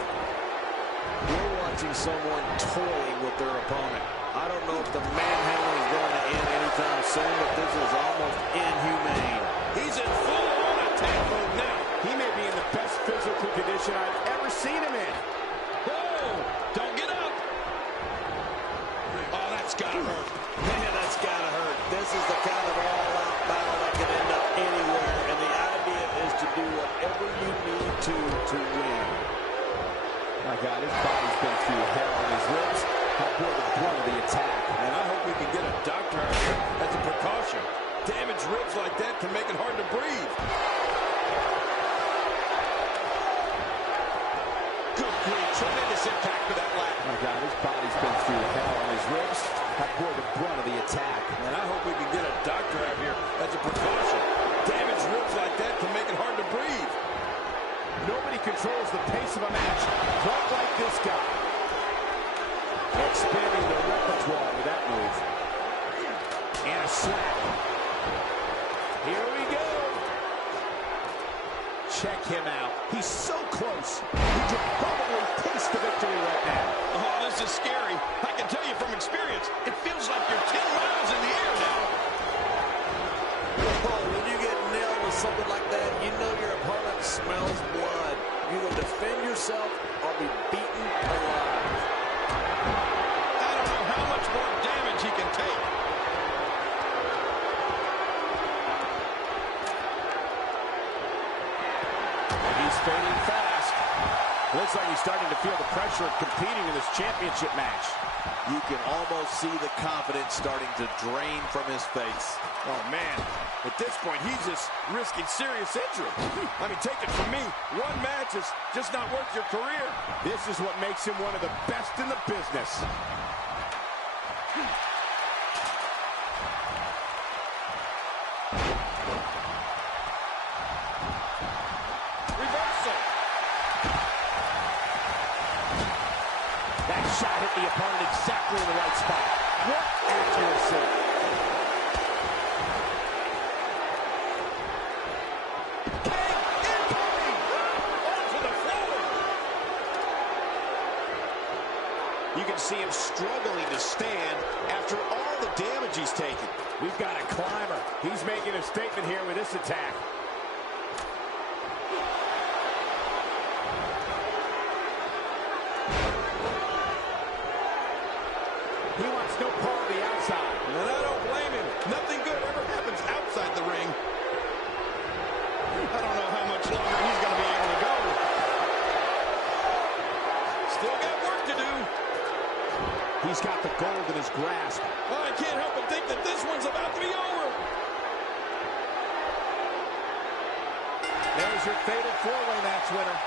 We're watching someone toying with their opponent. I don't know if the manhandling is going to end anytime soon, but this is almost inhumane. He's in full-on attack mode now. He may be in the best physical condition I've ever seen him in. Whoa! Don't get up. Oh, that's got to hurt. Man, that's got to hurt. This is the kind of all-out battle that can end up anywhere, and the idea is to do whatever you need to win. My God, his body's been through hell, and his ribs have bore the brunt of the attack. And I hope we can get a doctor out here as a precaution. Damaged ribs like that can make it hard to breathe. Good grief, tremendous Nice impact with that lat. Oh my God, his body's been through hell, and his ribs have bore the brunt of the attack. And I hope we can get a doctor out here as a precaution. Damaged ribs like that can make it hard to breathe. Nobody controls the pace of a match quite like this guy. Expanding the repertoire with that move. And a slap. Here we go. Check him out. He's so close. He can probably taste the victory right now. Oh, this is scary. I can tell you from experience, it feels like you're 10 miles in the air now. Oh, when you get nailed with something like that, you know your opponent smells blood. You will defend yourself or be beaten alive. I don't know how much more damage he can take. He's fading fast. Looks like he's starting to feel the pressure of competing in this championship match. You can almost see the confidence starting to drain from his face. Oh, man. At this point, he's just risking serious injury. I mean, take it from me. One match is just not worth your career. This is what makes him one of the best in the business. Reversal. That shot hit the opponent exactly in the right spot. What accuracy. You can see him struggling to stand after all the damage he's taken. We've got a climber. He's making a statement here with this attack. He wants no part of the outside. And I don't blame him. Nothing good ever happens outside the ring. I don't know how much longer he's going to be able to go. Still got work to do. He's got the gold in his grasp. Oh, I can't help but think that this one's about to be over. There's your fatal four-way match winner.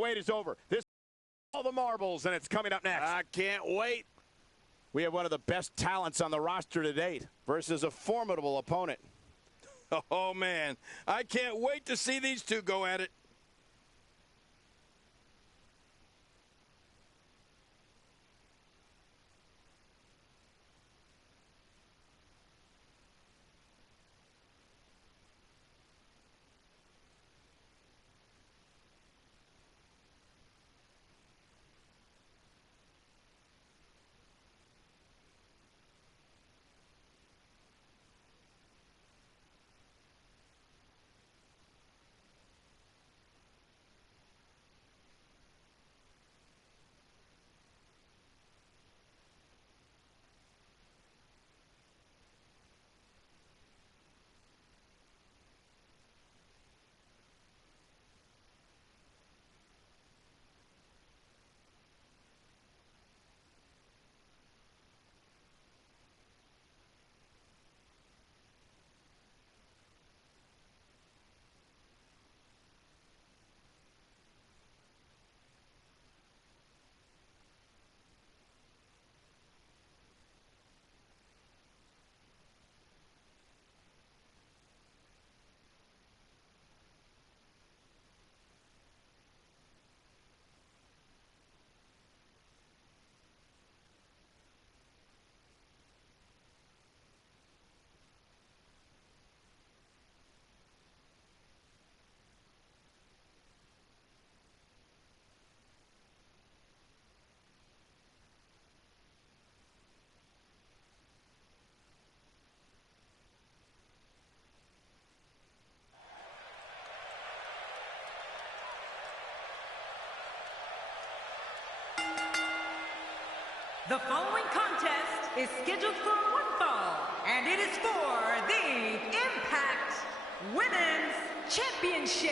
wait is over. This all the marbles, and it's coming up next. I can't wait. We have one of the best talents on the roster to date versus a formidable opponent. Oh, man. I can't wait to see these two go at it. The following contest is scheduled for one fall, and it is for the Impact Women's Championship.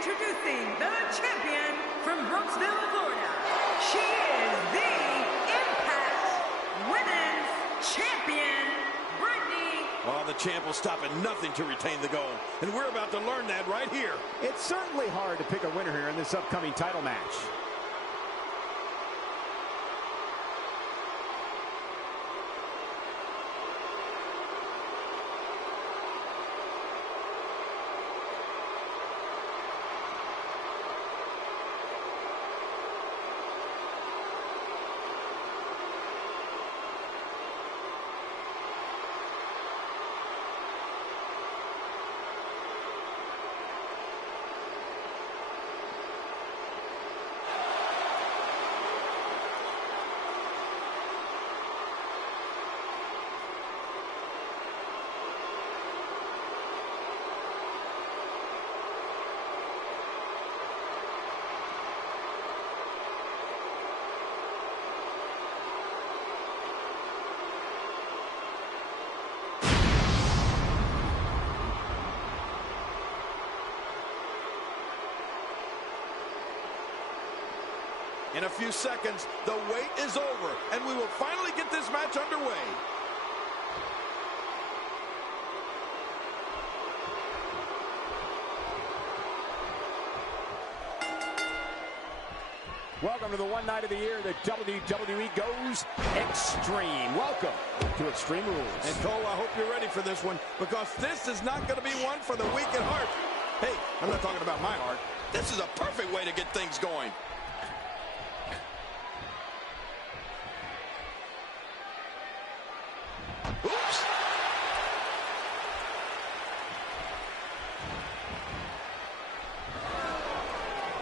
Introducing the champion from Brooksville, Florida. She is the Impact Women's Champion, Brittany. Oh, the champ will stop at nothing to retain the gold. And we're about to learn that right here. It's certainly hard to pick a winner here in this upcoming title match. In a few seconds, the wait is over, and we will finally get this match underway. Welcome to the one night of the year that WWE goes extreme. Welcome to Extreme Rules. And Cole, I hope you're ready for this one, because this is not going to be one for the weak at heart. Hey, I'm not talking about my heart. This is a perfect way to get things going. Oops.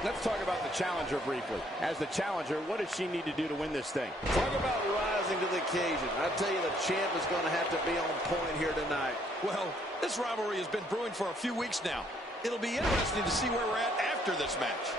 Let's talk about the challenger briefly. As the challenger, what does she need to do to win this thing? Talk about rising to the occasion. I tell you, the champ is going to have to be on point here tonight. Well, this rivalry has been brewing for a few weeks now. It'll be interesting to see where we're at after this match.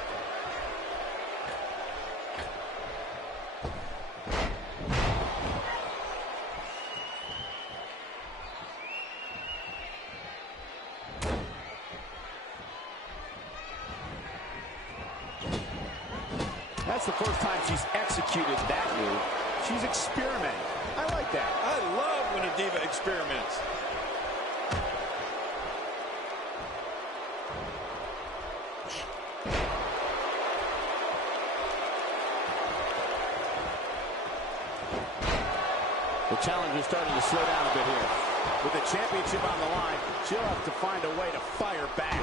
That's the first time she's executed that move. She's experimenting. I like that. I love when a diva experiments. The challenger's starting to slow down a bit here. With the championship on the line, she'll have to find a way to fire back.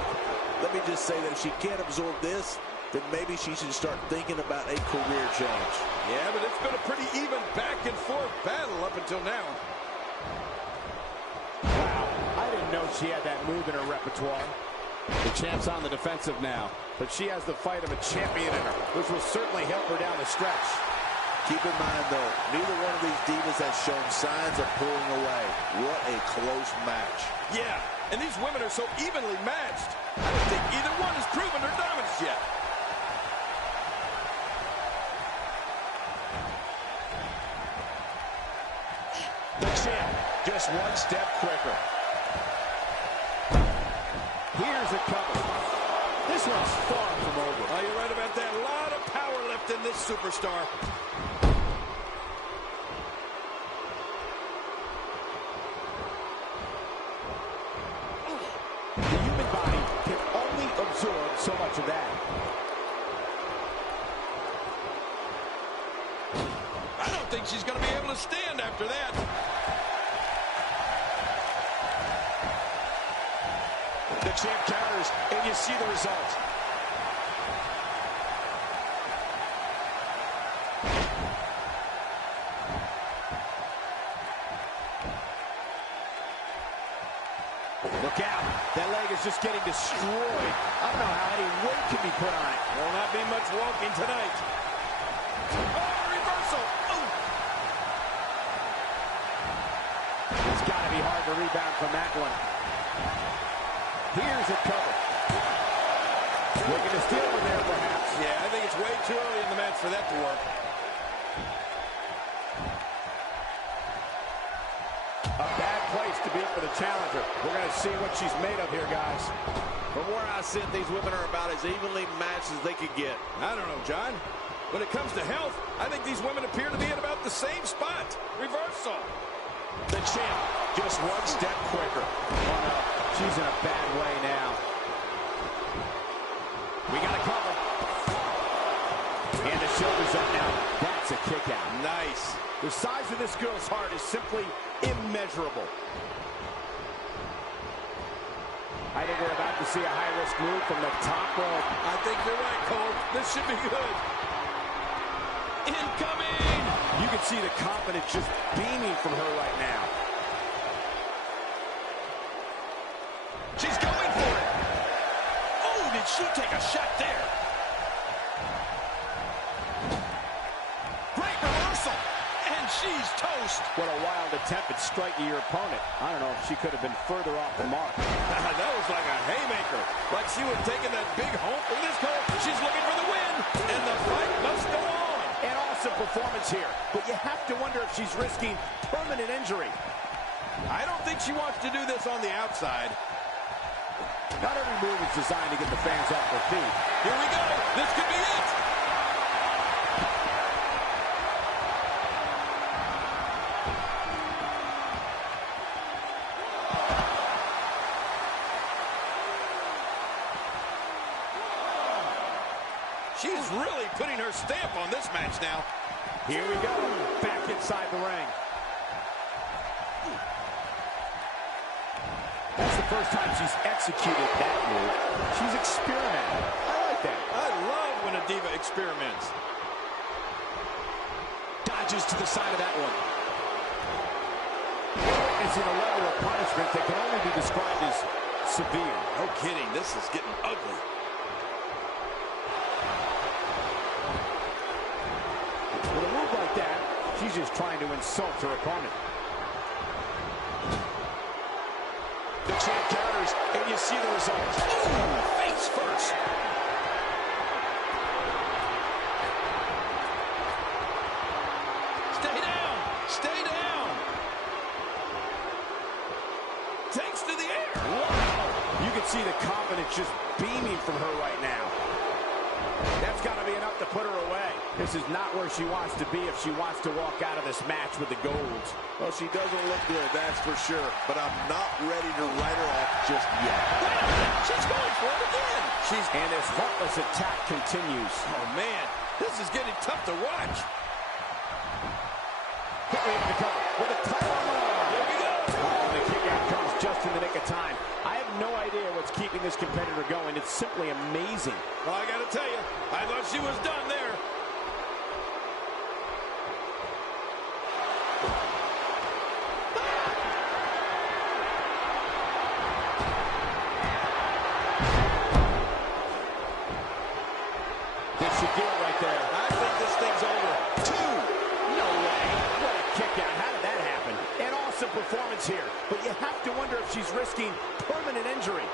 Let me just say that if she can't absorb this, then maybe she should start thinking about a career change. Yeah, but it's been a pretty even back-and-forth battle up until now. Wow, I didn't know she had that move in her repertoire. The champ's on the defensive now, but she has the fight of a champion in her, which will certainly help her down the stretch. Keep in mind, though, neither one of these divas has shown signs of pulling away. What a close match. Yeah, and these women are so evenly matched. I don't think either one has proven their dominance yet. The champ, just one step quicker. Here's a cover. This one's far from over. Oh, you're right about that. A lot of power left in this superstar. The human body can only absorb so much of that. I don't think she's going to be able to stand after that. The champ counters, and you see the result. Look out. That leg is just getting destroyed. I don't know how any weight can be put on it. Will not be much walking tonight. Oh, reversal. Ooh. It's got to be hard to rebound from that one. Here's a cover. Looking to steal one there, perhaps. Yeah, I think it's way too early in the match for that to work. A bad place to be for the challenger. We're going to see what she's made of here, guys. From where I sit, these women are about as evenly matched as they could get. I don't know, John. When it comes to health, I think these women appear to be at about the same spot. Reversal. The champ, just one step quicker. Oh, no. She's in a bad way now. We got a cover. And the shoulders up now. That's a kick out. Nice. The size of this girl's heart is simply immeasurable. I think we're about to see a high-risk move from the top rope. I think you're right, Cole. This should be good. Incoming! You can see the confidence just beaming from her right now. She's going for it. Oh, did she take a shot there? Great reversal. And she's toast. What a wild attempt at striking your opponent. I don't know if she could have been further off the mark. That was like a haymaker. Like she was taking that big hump. Look at this, Cole. She's looking for the win. And the fight must go on. An awesome performance here. But you have to wonder if she's risking permanent injury. I don't think she wants to do this on the outside. Not every move is designed to get the fans off their feet. Here we go. This could be it. She's really putting her stamp on this match now. Here we go, back inside the ring. That's the first time she's executed that move. She's experimenting. I like that. I love when a diva experiments. Dodges to the side of that one. Witnessing a level of punishment that can only be described as severe. No kidding, this is getting ugly. With a move like that, she's just trying to insult her opponent. The champ counters, and you see the results. Ooh, face first. Stay down. Stay down. Takes to the air. Wow. You can see the confidence just beaming from her right now. That's got to be enough to put her away. This is not where she wants to be if she wants to walk out of this match with the golds. Well, she doesn't look good, that's for sure. But I'm not ready to write her off just yet. Wait a minute. She's going for it again. And this heartless attack continues. Oh, man. This is getting tough to watch. Quickly into the cover with a title on the line. Here we go. Oh, the kick out comes just in the nick of time. I have no idea what's keeping this competitor going. It's simply amazing. Well, I got to tell you, I thought she was done there. This should do it right there. I think this thing's over. 2. No way. What a kick out. How did that happen? An awesome performance here. But you have to wonder if she's risking permanent injury.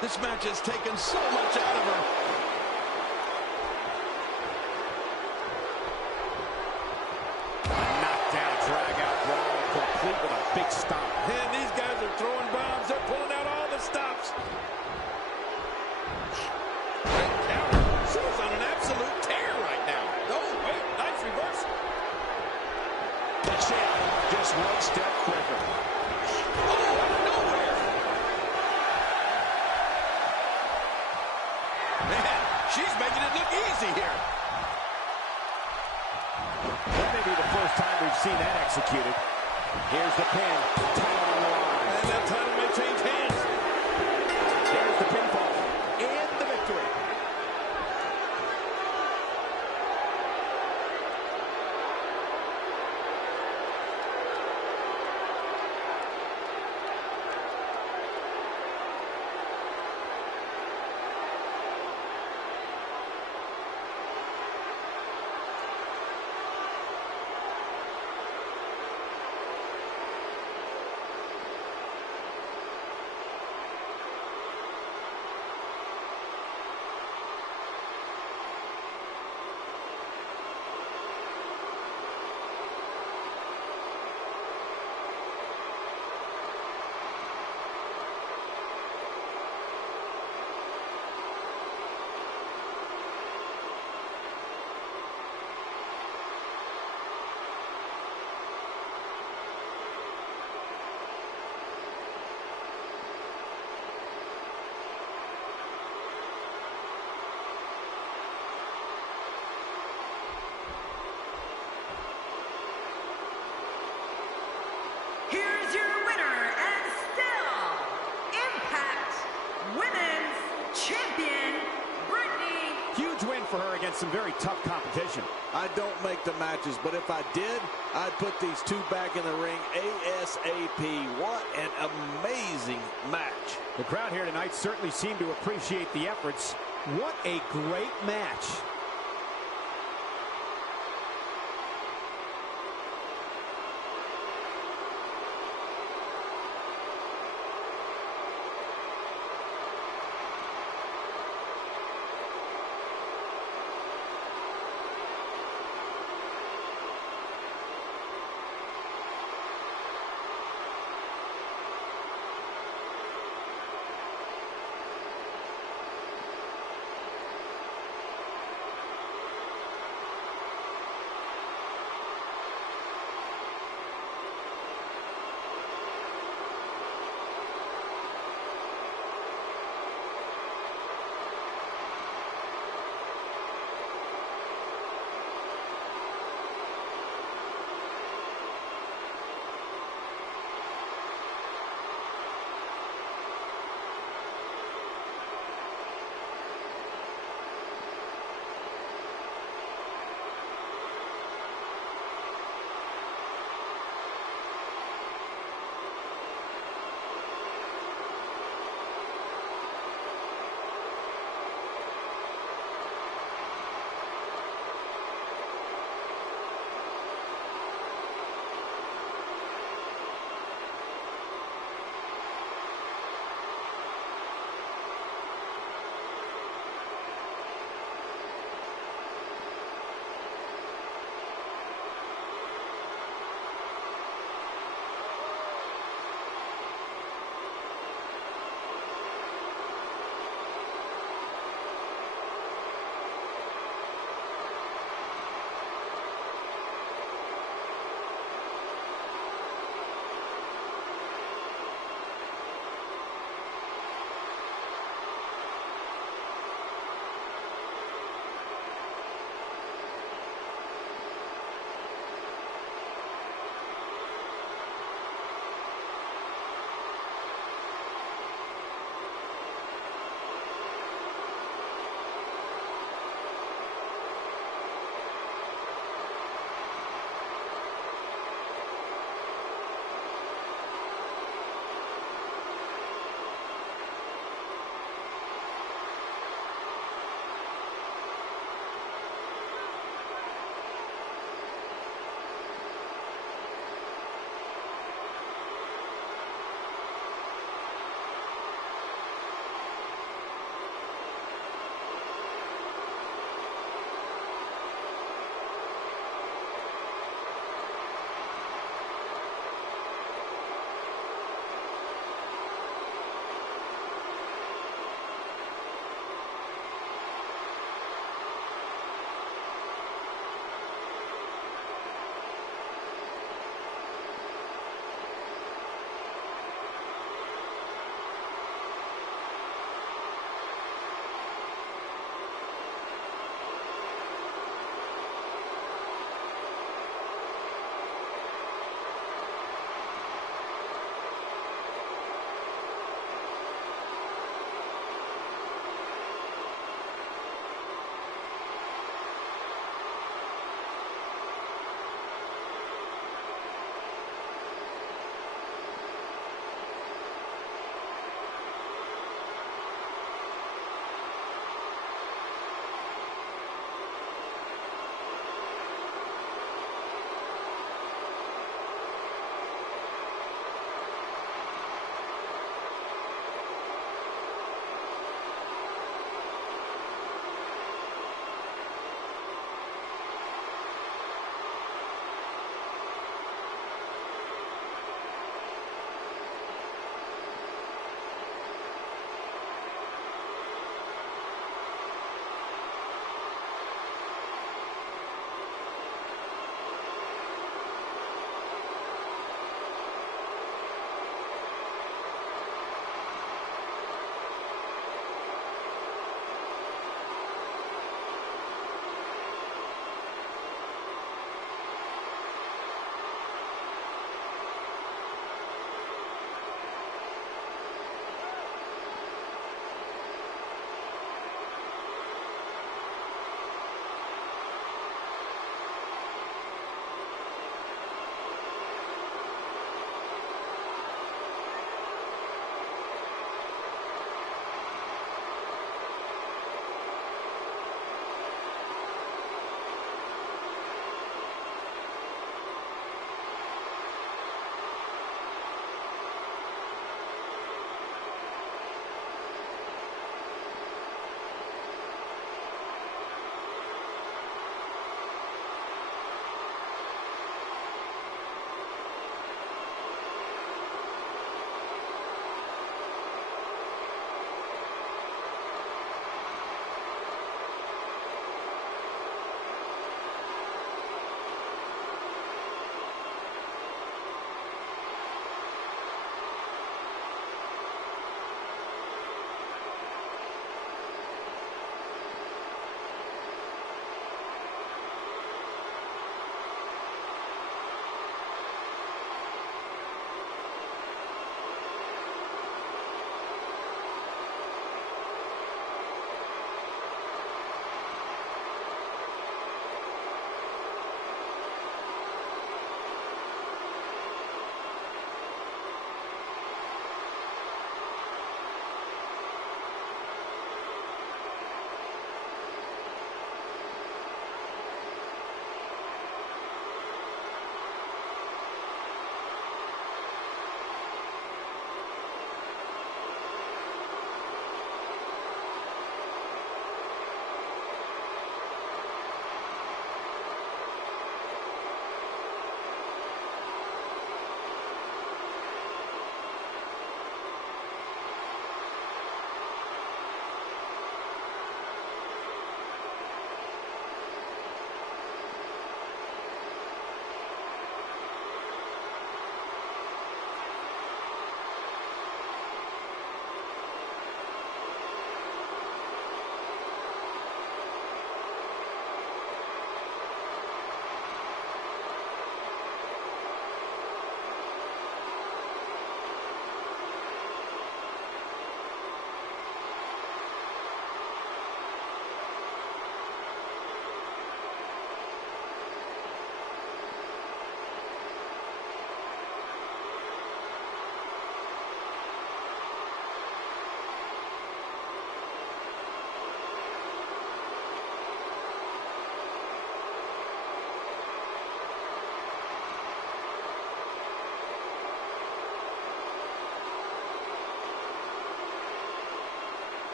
This match has taken so much out of her. A knockdown, drag-out brawl, complete with a big stomp. And these guys are throwing bombs. They're pulling out all the stops. Great counter. She's on an absolute tear right now. Oh, wait. Nice reverse. The champ just one step quicker. Oh, out of nowhere. Man, she's making it look easy here. That may be the first time we've seen that executed. Here's the pin. Title on the line. And that title may change hands. There's the pinfall. And the victory. Here's your winner and still Impact Women's Champion, Brittany. Huge win for her against some very tough competition. I don't make the matches, but if I did, I'd put these two back in the ring ASAP. What an amazing match. The crowd here tonight certainly seemed to appreciate the efforts. What a great match.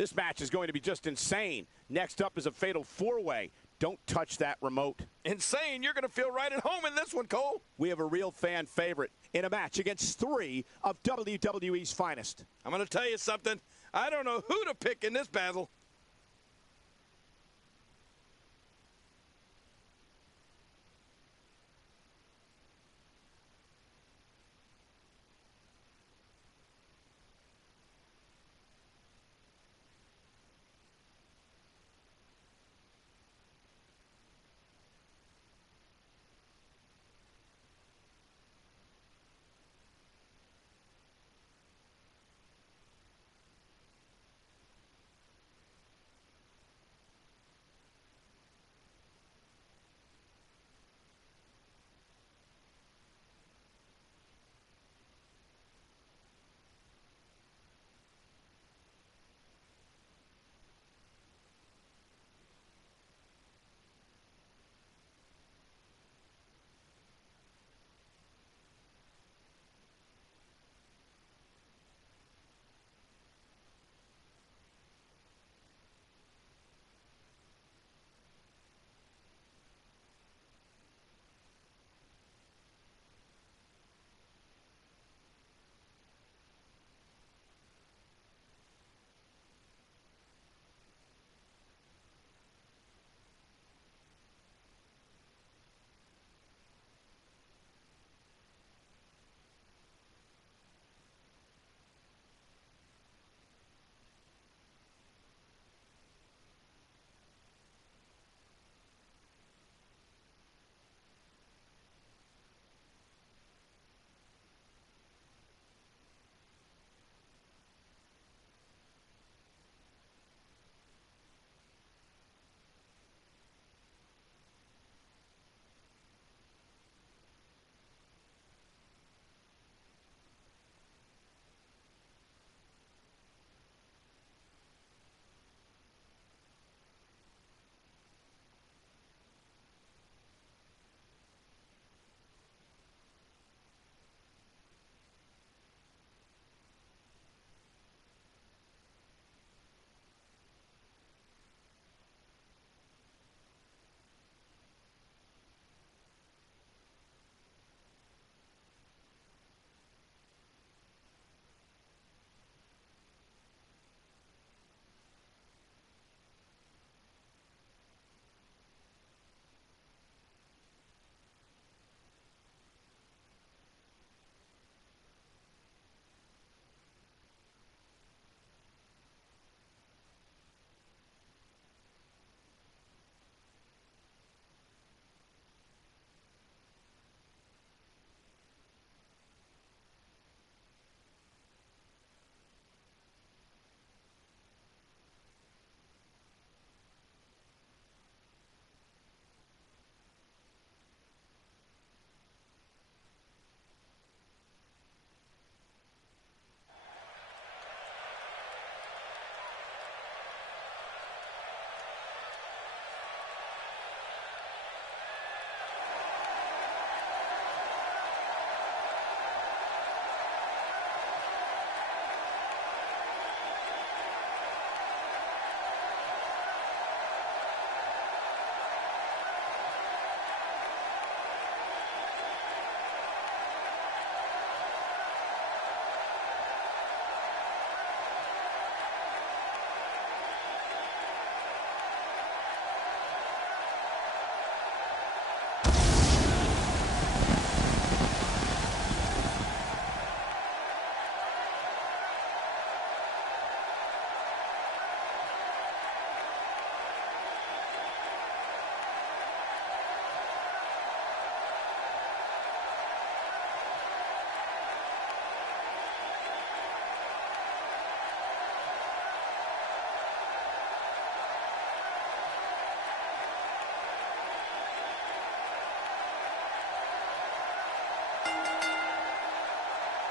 This match is going to be just insane. Next up is a fatal four-way. Don't touch that remote. Insane. You're going to feel right at home in this one, Cole. We have a real fan favorite in a match against three of WWE's finest. I'm going to tell you something. I don't know who to pick in this battle.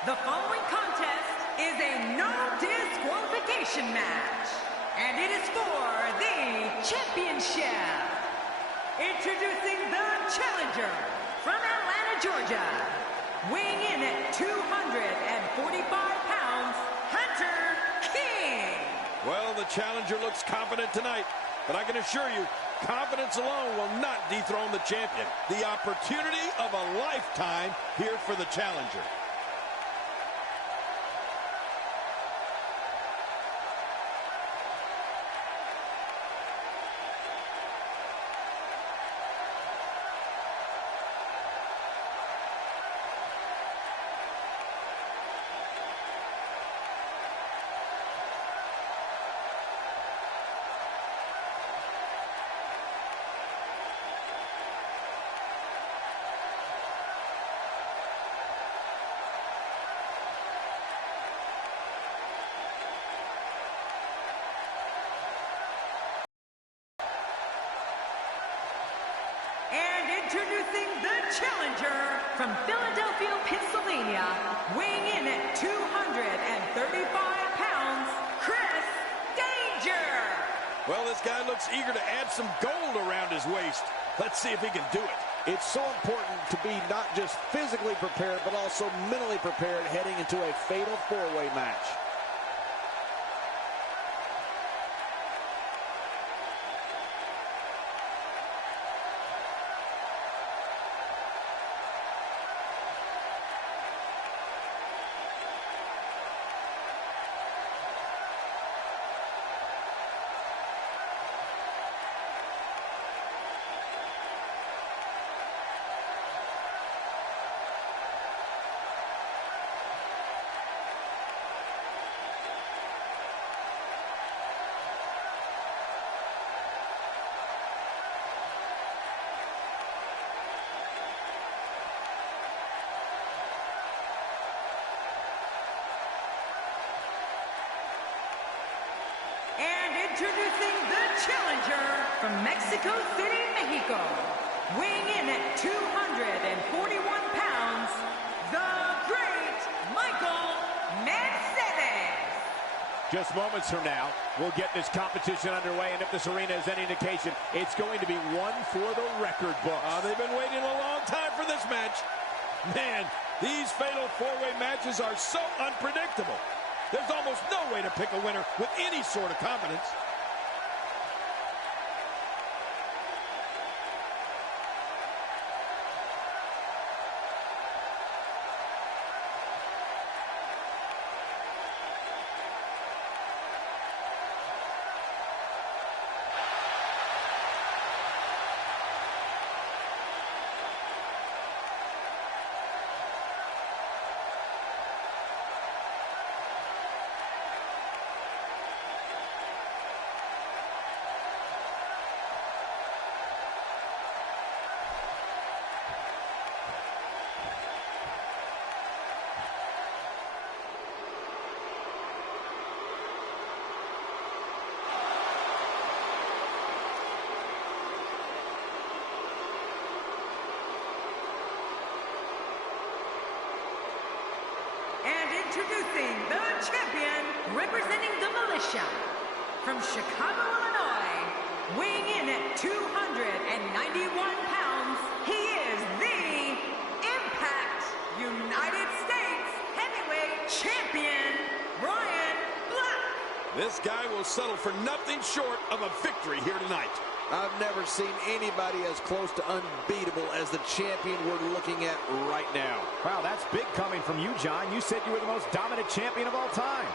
The following contest is a no disqualification match, and it is for the championship. Introducing the challenger from Atlanta, Georgia, weighing in at 245 pounds, Hunter King. Well, the challenger looks confident tonight, but I can assure you, confidence alone will not dethrone the champion. The opportunity of a lifetime here for the challenger. Introducing the challenger from Philadelphia, Pennsylvania, weighing in at 235 pounds, Chris Danger. Well, this guy looks eager to add some gold around his waist. Let's see if he can do it. It's so important to be not just physically prepared, but also mentally prepared heading into a fatal four-way match. Introducing the challenger from Mexico City, Mexico, weighing in at 241 pounds, the Great Michael Mercedes. Just moments from now, we'll get this competition underway, and if this arena is any indication, it's going to be one for the record books. They've been waiting a long time for this match. Man, these fatal four-way matches are so unpredictable. There's almost no way to pick a winner with any sort of confidence. Introducing the champion, representing the militia, from Chicago, Illinois, weighing in at 291 pounds, he is the Impact United States Heavyweight Champion, Ryan Black. This guy will settle for nothing short of a victory here tonight. I've never seen anybody as close to unbeatable as the champion we're looking at right now. Wow, that's big coming from you, John. You said you were the most dominant champion of all time.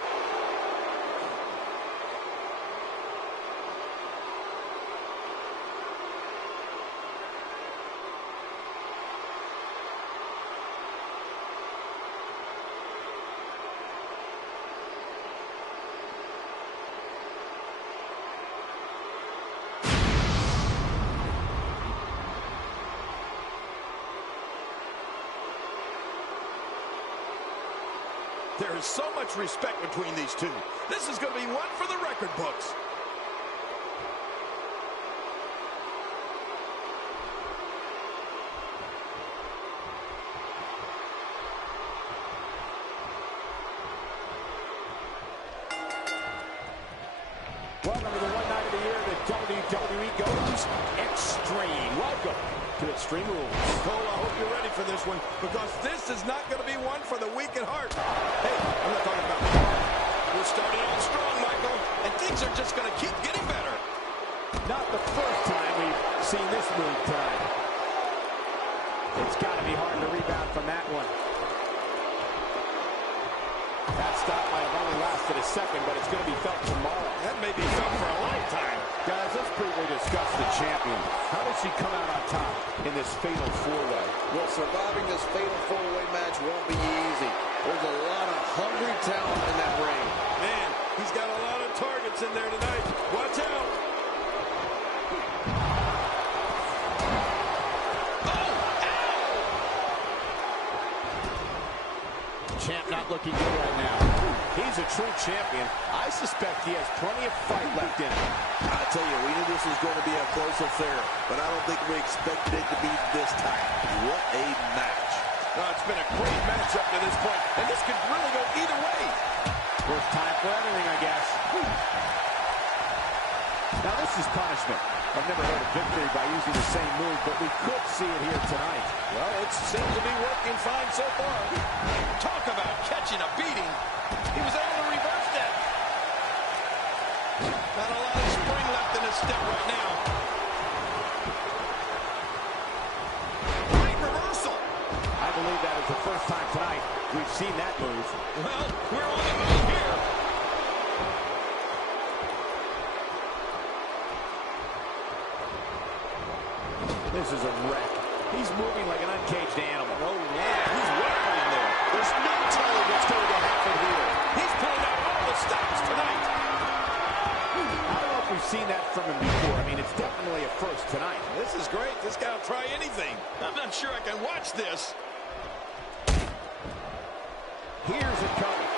There is so much respect between these two. This is going to be one for the record books. Welcome to the one night of the year that WWE goes extreme. Welcome to Extreme Rules. Cole, I hope you're ready for this one, because this is not going to be one for the weak at heart. Hey, I'm not talking about We're starting out strong, Michael, and things are just going to keep getting better. Not the first time we've seen this move tonight. It's got to be hard to rebound from that one. That stop might have only lasted a second, but it's going to be felt tomorrow. That may be felt for a lifetime. Guys, let's briefly discuss the champion. How does she come out on top in this fatal four-way? Well, surviving this fatal four-way match won't be easy. There's a lot of hungry talent in that ring. Man, he's got a lot of targets in there tonight. Watch out. Champ not looking good right now. He's a true champion. I suspect he has plenty of fight left in him. I tell you, we knew this was going to be a close affair, but I don't think we expected it to be this tight. What a match. It's been a great match up to this point, and this could really go either way. First time for everything, I guess. Now this is punishment. I've never heard of victory by using the same move, but we could see it here tonight. Well, it seems to be working fine so far. Talk about catching a beating. He was able to reverse that. Not a lot of spring left in his step right now. Great reversal. I believe that is the first time tonight we've seen that move. Well, we're on the move here. This is a wreck. He's moving like an uncaged animal. Oh, yeah, he's wilding there. There's no telling what's going to happen here. He's pulling out all the stops tonight. I don't know if we've seen that from him before. I mean, it's definitely a first tonight. This is great. This guy will try anything. I'm not sure I can watch this. Here's it coming.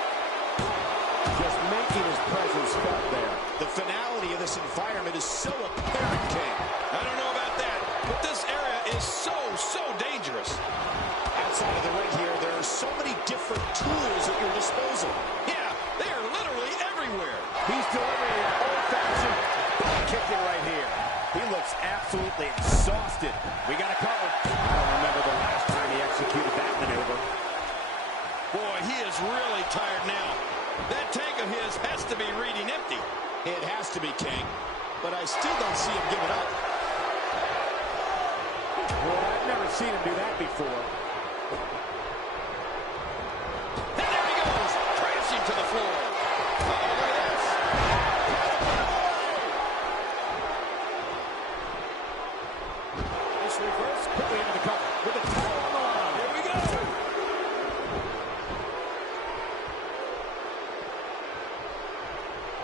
Just making his presence felt there. The finality of this environment is so apparent, King. I don't know about that, but this area is so dangerous. Outside of the ring here, there are so many different tools at your disposal. Yeah, they are literally everywhere. He's delivering an old-fashioned butt kicking right here. He looks absolutely exhausted. We got to cover. I don't remember the last time he executed that maneuver. Boy, he is really tired now. That tank of his has to be reading empty. It has to be, King, but I still don't see him giving up. Well, I've never seen him do that before. And there he goes, crashing to the floor. Oh, look at this. This reverse quickly into the cover with the title on the line. Here we go.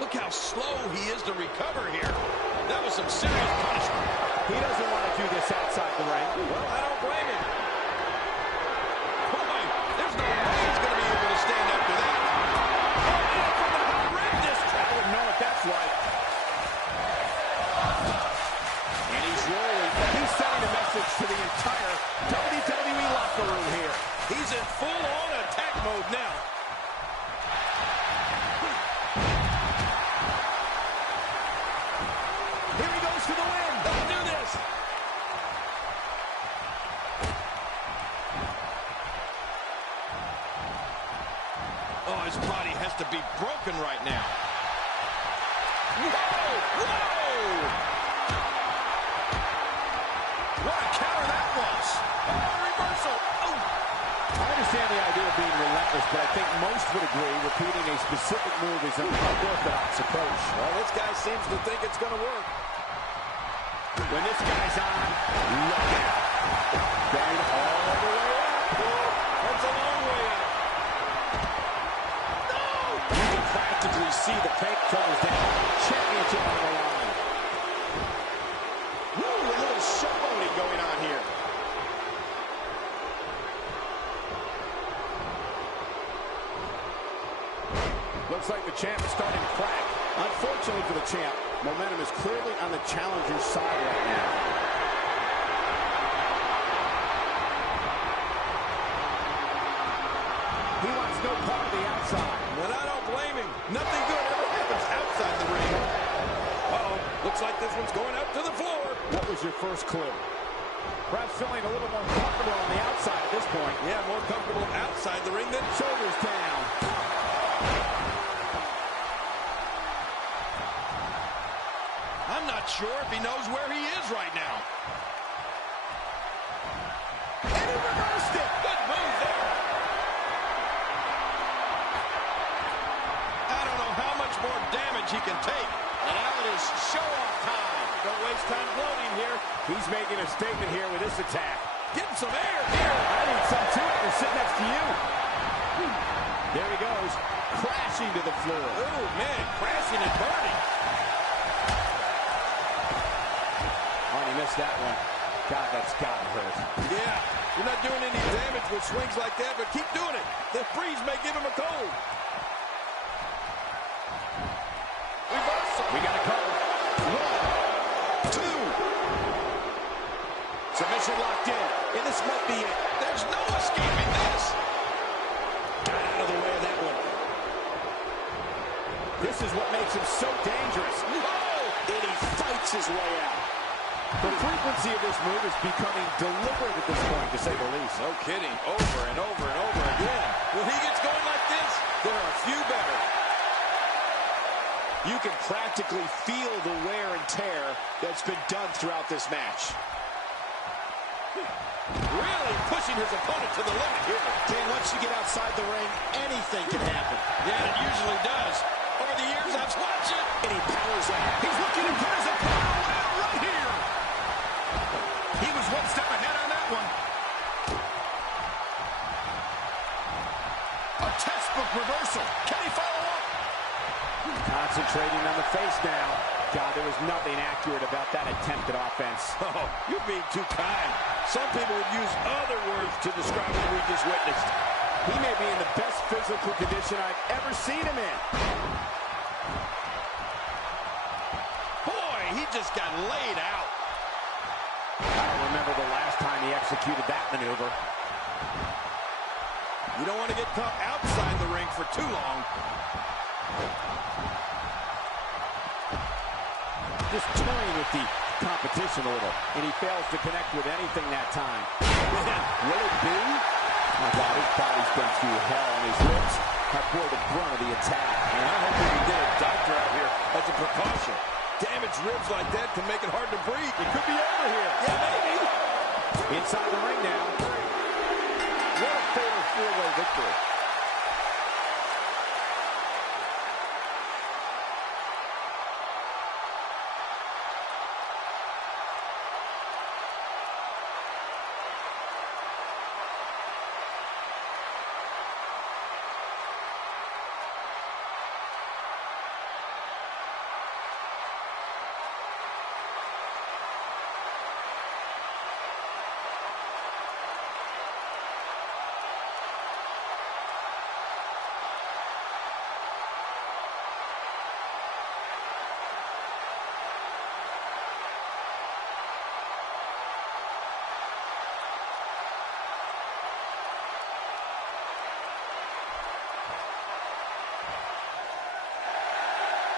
Look how slow he is to recover here. That was some serious punishment. He doesn't want to do this outside the ring. Well, I don't blame him. Boy, there's no way he's going to be able to stand up to that. Oh, and from the horrendous I wouldn't know what that's like. And he's rolling. He's sending a message to the entire WWE locker room here. He's in full-on attack mode now. Here he goes for the win. Let's do this. Oh, his body has to be broken right now. Whoa! Whoa! What a counter that was. Oh, reversal. Oh. I understand the idea of being relentless, but I think most would agree repeating a specific move is an unorthodox approach. Well, this guy seems to think it's going to work. When this guy's on, look out. Going all the way up. That's a long way up. No! You can practically see the tank shoulders down. Championship on the line. Woo, a little showboating going on here. Looks like the champ is starting to crack. Unfortunately for the champ, momentum is clearly on the challenger's side right now. He wants no part of the outside. And I don't blame him. Nothing good ever happens outside the ring. Uh-oh. Looks like this one's going up to the floor. What was your first clue? Perhaps feeling a little more comfortable on the outside at this point. Yeah, more comfortable outside the ring than... Shoulders down. not sure if he knows where he is right now. And he reversed it. Good move there. I don't know how much more damage he can take. And now it is show-off time. Don't waste time gloating here. He's making a statement here with this attack. Getting some air here. I need some too. I can sit next to you. There he goes, crashing to the floor. Oh, man, crashing and burning. Oh, he missed that one. God, that's gotta hurt. Yeah, you're not doing any damage with swings like that, but keep doing it. The breeze may give him a cold. Reversal. We got a cover. 1, 2. Submission locked in, and this might be it. There's no escaping this. Got out of the way of that one. This is what makes him so dangerous. Oh, and he fights his way out. The frequency of this move is becoming deliberate at this point, to say the least. No kidding. Over and over and over again. When he gets going like this, there are a few better. You can practically feel the wear and tear that's been done throughout this match. Really pushing his opponent to the limit here. Dan, once you get outside the ring, anything can happen. Yeah, it usually does. Over the years, I've watched it. And he powers out. He's looking to put his opponent away right here. He was one step ahead on that one. A textbook reversal. Can he follow up? Concentrating on the face now. God, there was nothing accurate about that attempted offense. Oh, you're being too kind. Some people would use other words to describe what we just witnessed. He may be in the best physical condition I've ever seen him in. Boy, he just got laid out. I don't remember the last time he executed that maneuver. You don't want to get caught outside the ring for too long. Just toying with the competition a little, and he fails to connect with anything that time. Will it be? My God, his body's been through hell, and his ribs have bore the brunt of the attack. And I hope we can get a doctor out here as a precaution. Damaged ribs like that can make it hard to breathe. It could be over here. Yeah, maybe. Inside the ring now. What a fatal four-way victory.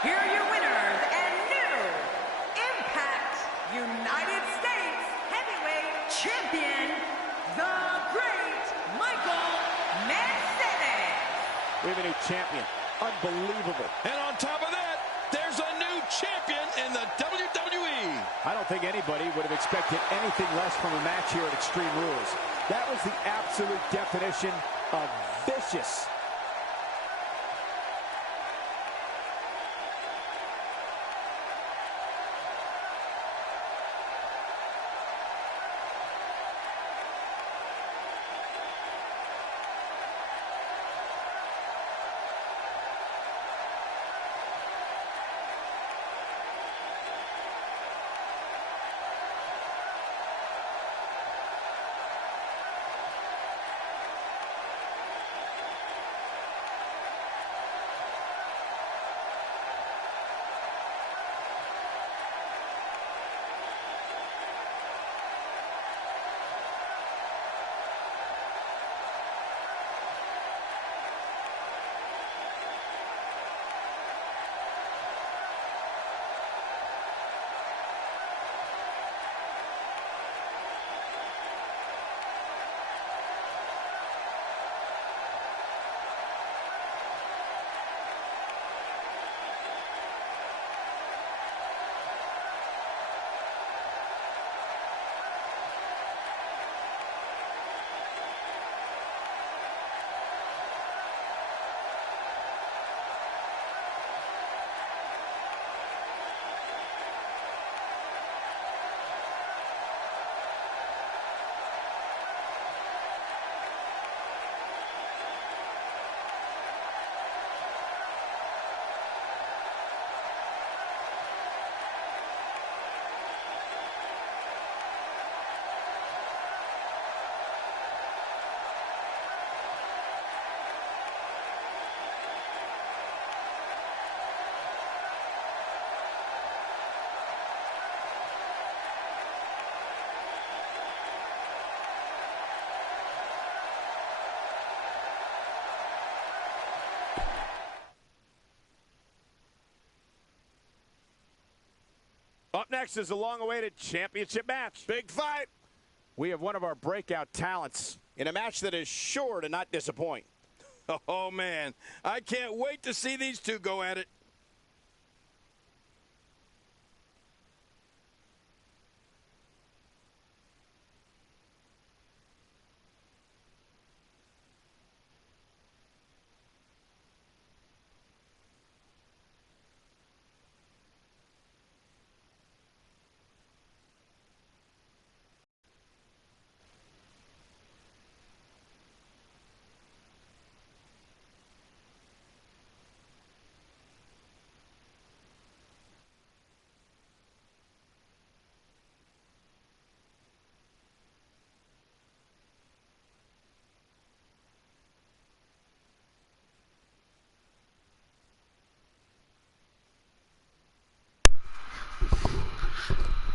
Here are your winners and new Impact United States Heavyweight Champion, the Great Michael Mercedes. We have a new champion. Unbelievable. And on top of that, there's a new champion in the WWE. I don't think anybody would have expected anything less from a match here at Extreme Rules. That was the absolute definition of vicious. next is the long-awaited championship match. Big fight. We have one of our breakout talents in a match that is sure to not disappoint. Oh, man. I can't wait to see these two go at it.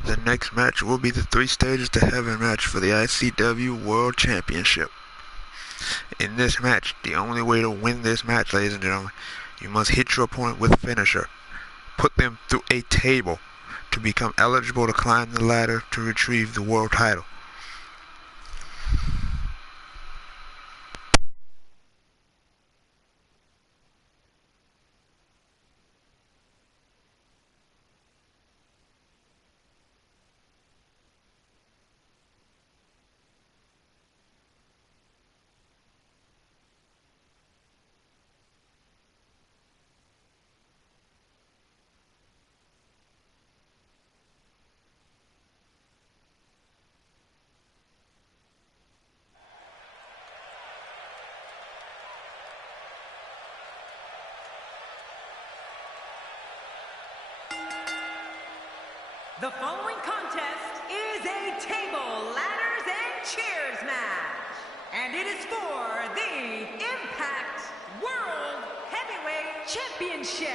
The next match will be the 3 Stages to Heaven match for the ICW World Championship. In this match, the only way to win this match, ladies and gentlemen, you must hit your opponent with a finisher. Put them through a table to become eligible to climb the ladder to retrieve the world title. The following contest is a table, ladders, and chairs match. And it is for the Impact World Heavyweight Championship.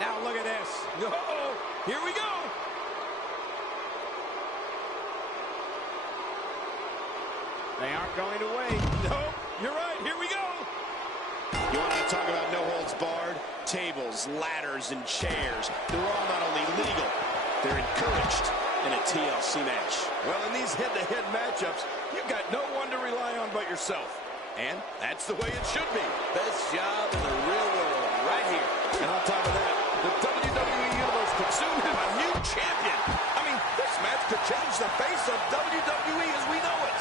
Now look at this. Oh, here we go. They aren't going to wait. Nope, you're right. Here we go. You want to talk about no holds barred? Tables, ladders, and chairs. They're all not only legal, they're encouraged in a TLC match. Well, in these head-to-head matchups, you've got no one to rely on but yourself. And that's the way it should be. Best job in the real world right here. And on top of that, the WWE Universe could soon have a new champion. I mean, this match could change the face of WWE as we know it.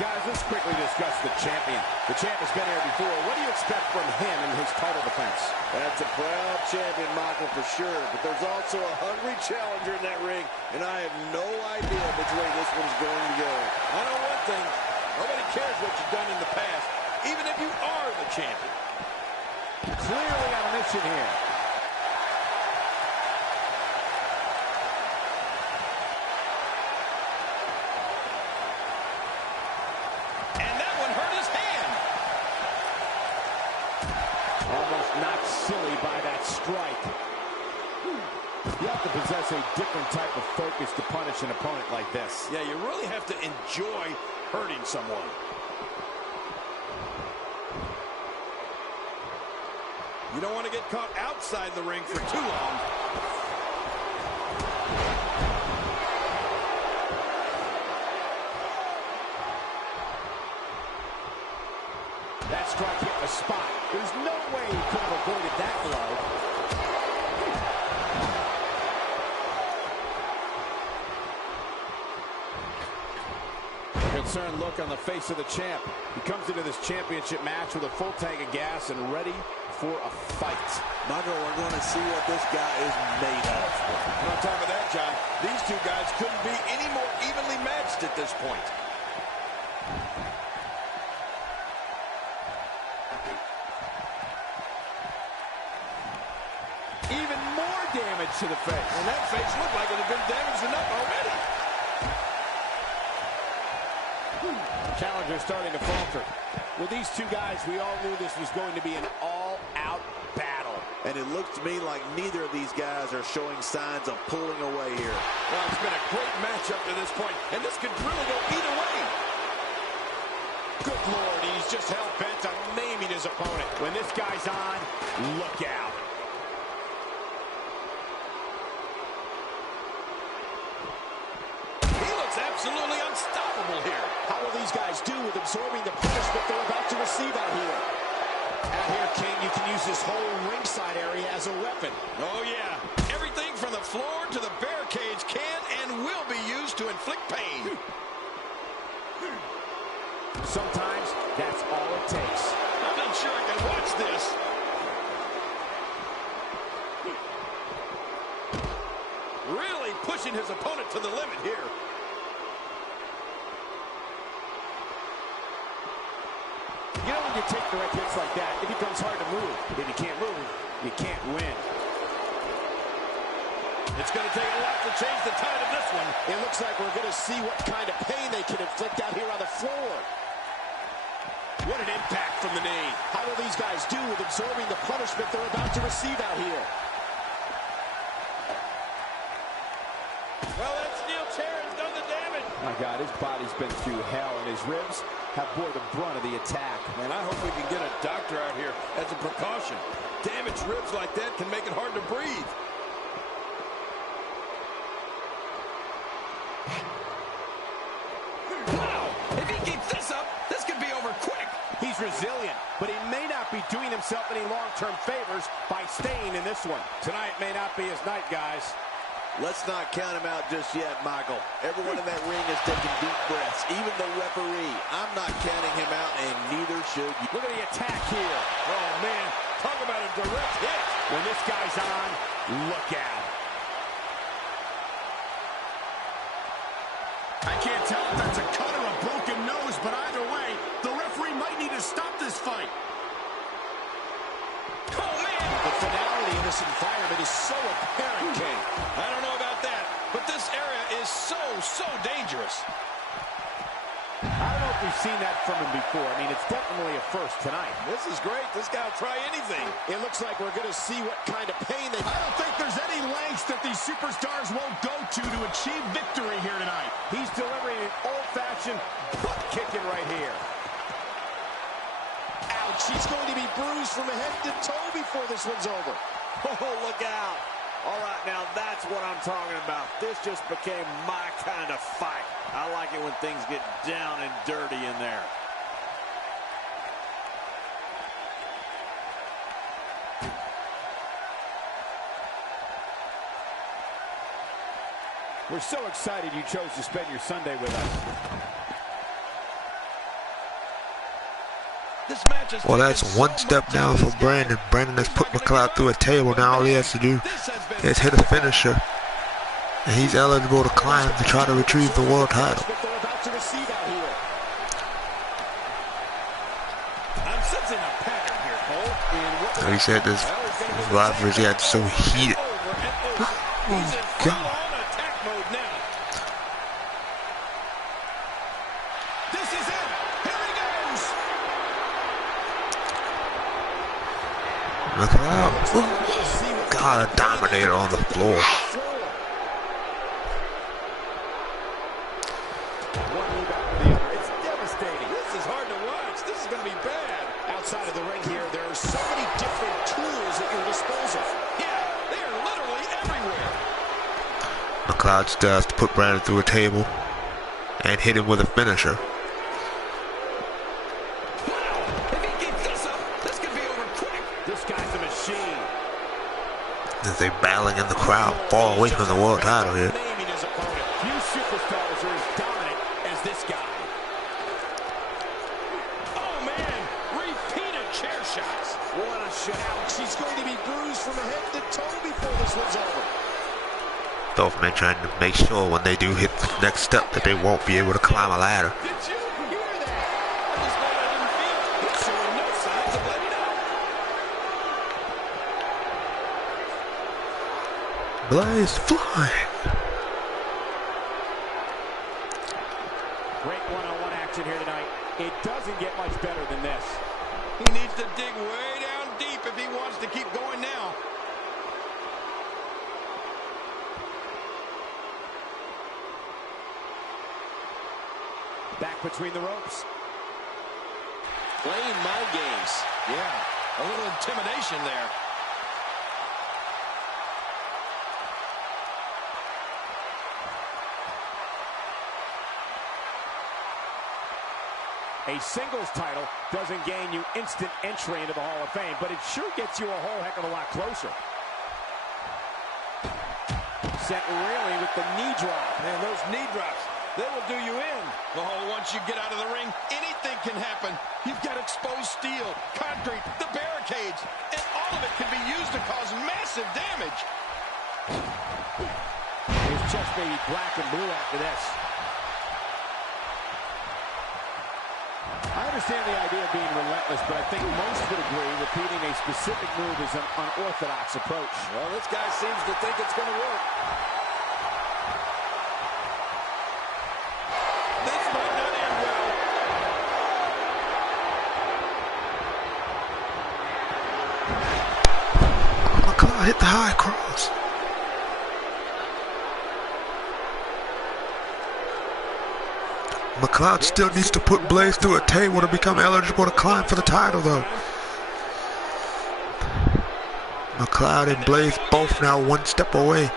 Guys, let's quickly discuss the champion. The champ has been here before. What do you expect from him in his title defense? That's a proud champion, Michael, for sure. But there's also a hungry challenger in that ring, and I have no idea which way this one's going to go. I know one thing. Nobody cares what you've done in the past, even if you are the champion. Clearly on a mission here. Knocked silly by that strike. You have to possess a different type of focus to punish an opponent like this. Yeah, you really have to enjoy hurting someone. You don't want to get caught outside the ring for too long. That strike hit the spot. There's no way he could have avoided that blow. Concerned look on the face of the champ. He comes into this championship match with a full tank of gas and ready for a fight. Michael, we're going to see what this guy is made of. And on top of that, John, these two guys couldn't be any more evenly matched at this point. Even more damage to the face. And that face looked like it had been damaged enough already. Challenger starting to falter. With these two guys, we all knew this was going to be an all-out battle. And it looks to me like neither of these guys are showing signs of pulling away here. Well, it's been a great match up to this point, and this could really go either way. Good Lord, he's just hell-bent on maiming his opponent. When this guy's on, look out. Absolutely unstoppable here. How will these guys do with absorbing the punishment they're about to receive out here? Out here, King, you can use this whole ringside area as a weapon. Oh, yeah. Everything from the floor to the bear cage can and will be used to inflict pain. Sometimes that's all it takes. I'm not sure I can watch this. Really pushing his opponent to the limit here. You know, when you take direct hits like that, it becomes hard to move. If you can't move, you can't win. It's going to take a lot to change the tide of this one. It looks like we're going to see what kind of pain they can inflict out here on the floor. What an impact from the knee. How will these guys do with absorbing the punishment they're about to receive out here? Well, that steel chair has done the damage. My God, his body's been through hell, and his ribs have bore the brunt of the attack. And I hope we can get a doctor out here as a precaution. Damaged ribs like that can make it hard to breathe. Wow! If he keeps this up, this could be over quick. He's resilient, but he may not be doing himself any long-term favors by staying in this one. Tonight may not be his night, guys. Let's not count him out just yet, Michael. Everyone in that ring is taking deep breaths, even the referee. I'm not counting him out, and neither should you. Look at the attack here. Oh, man. Talk about a direct hit. When this guy's on, look out. I can't tell if that's a cut or a broken nose, but either way, the referee might need to stop this fight. Oh, man. The finality in this environment is so apparent, King. I don't know about that, but this area is so dangerous. I don't know if we've seen that from him before. I mean, it's definitely a first tonight. This is great. This guy will try anything. It looks like we're going to see what kind of pain they... I don't think there's any lengths that these superstars won't go to achieve victory here tonight. He's delivering an old-fashioned butt kicking right here. Ouch, he's going to be bruised from head to toe before this one's over. Oh, look out. All right, now that's what I'm talking about. This just became my kind of fight. I like it when things get down and dirty in there. We're so excited you chose to spend your Sunday with us. This match is Well, that's one step down for Brandon. Brandon has put McLeod through a table. Now all he has to do is hit a finisher. And he's eligible to climb to try to retrieve the world title. I'm sensing a pattern here, Cole. Like he said, this rivalry got so heated. Oh, God. Attack mode now. This is it. Here he goes. McLeod, God, a dominator on the floor. One move after the other. It's devastating. This is hard to watch. This is going to be bad. Outside of the ring here, there are so many different tools at your disposal. Yeah, they are literally everywhere. McLeod still has to put Brandon through a table and hit him with a finisher. If he keeps this up, this could be over quick. This guy's a machine. As they battling in the crowd, far away from the world title here. Naming his opponent. Few superstars are as dominant as this guy. Oh, man. Repeated chair shots. What a shot. Ouch, he's going to be bruised from head to toe before this one's over. Both men trying to make sure when they do hit the next step that they won't be able to climb a ladder. Did you hear that? I just thought I didn't feel it. He's showing no signs of letting up. Blaze flying. Great one-on-one action here tonight. It doesn't get much better than this. He needs to dig way down deep if he wants to keep going now. Back between the ropes. Playing mind games. Yeah, a little intimidation there. A singles title doesn't gain you instant entry into the Hall of Fame, but it sure gets you a whole heck of a lot closer. Sent reeling with the knee drop. Man, those knee drops, they will do you in. Oh, once you get out of the ring, anything can happen. You've got exposed steel, concrete, the barricades, and all of it can be used to cause massive damage. His chest may be black and blue after this. I understand the idea of being relentless, but I think most would agree repeating a specific move is an unorthodox approach. Well, this guy seems to think it's going to work. This might not end well. McLeod hit the high cross. McLeod still needs to put Blaze through a table to become eligible to climb for the title, though. McLeod and Blaze both now one step away.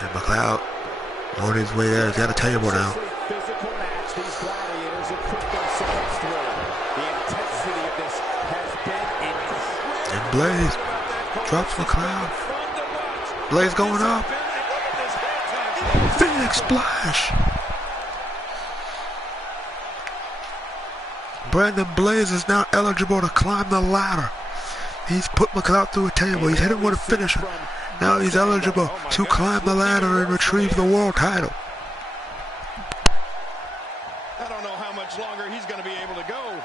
And McLeod on his way there. He's got a table now. Physical match these gladiators have put themselves through. The intensity of this has been incredible. And Blaze drops McLeod. Blaze going up. Phoenix splash. Brandon Blaze is now eligible to climb the ladder. He's put McLeod through a table. He's hit him with a finisher. Now he's eligible to climb the ladder and retrieve the world title. I don't know how much longer he's going to be able to go.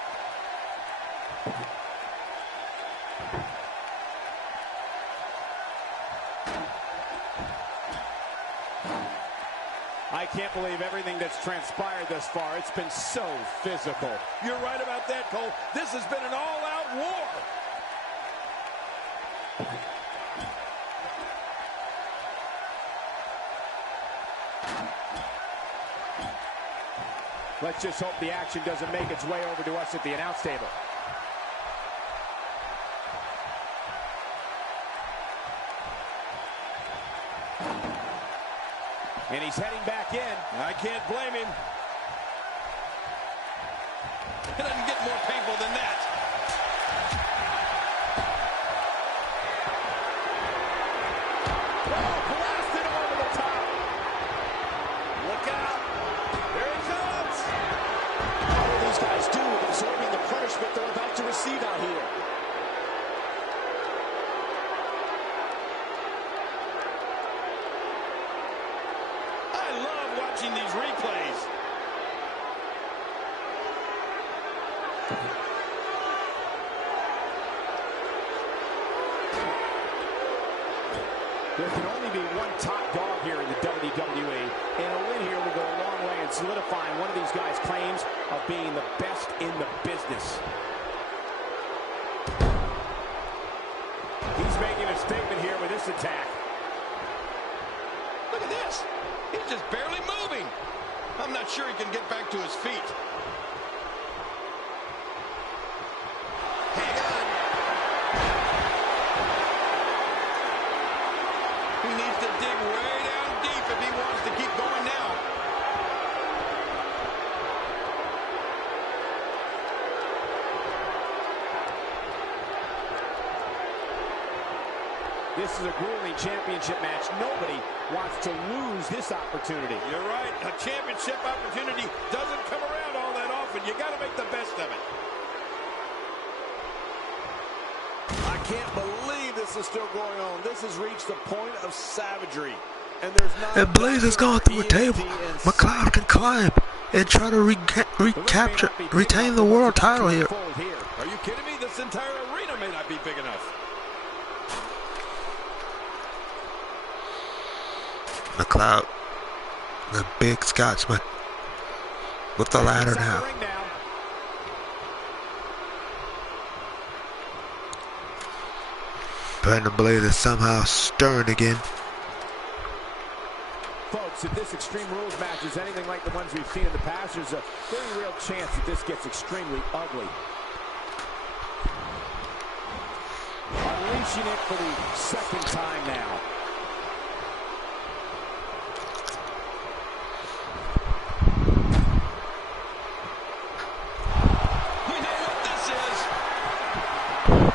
I can't believe everything that's transpired thus far. It's been so physical. You're right about that, Cole. This has been an all-out war. Let's just hope the action doesn't make its way over to us at the announce table. And he's heading back in. I can't blame him. It doesn't get more painful than that. Oh, blasted him over the top. receive out here. I love watching these replays. There can only be one top dog here in the WWE, and a win here will go a long way in solidifying one of these guys' claims of being the best in the business. He's making a statement here with this attack. Look at this. He's just barely moving. I'm not sure he can get back to his feet. Hang on. He needs to dig way down deep if he wants to keep going now. This is a grueling championship match. Nobody wants to lose this opportunity. You're right. A championship opportunity doesn't come around all that often. You got to make the best of it. I can't believe this is still going on. This has reached the point of savagery. And there's not. And Blaze has gone through a table. McLeod can climb and try to retain the world title here. Are you kidding me? This entire arena may not be big enough. McLeod, the big Scotsman, with the ladder now. Brandon Blaze is somehow stirring again. Folks, if this Extreme Rules match is anything like the ones we've seen in the past, there's a very real chance that this gets extremely ugly. Unleashing it for the second time now.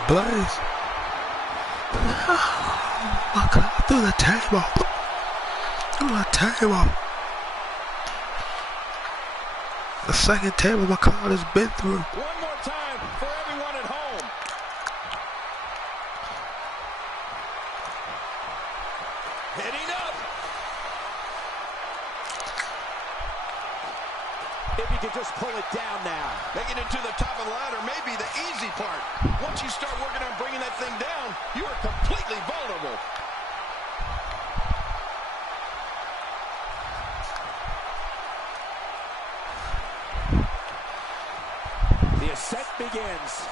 Blaze. Oh my God, through the table. Through the table. The second table McLeod has been through. One more time for everyone at home. Heading up. If he could just pull it down now. Making it to the top of the ladder may be the easy part. Once you start working on bringing that thing down, you are completely vulnerable. The ascent begins.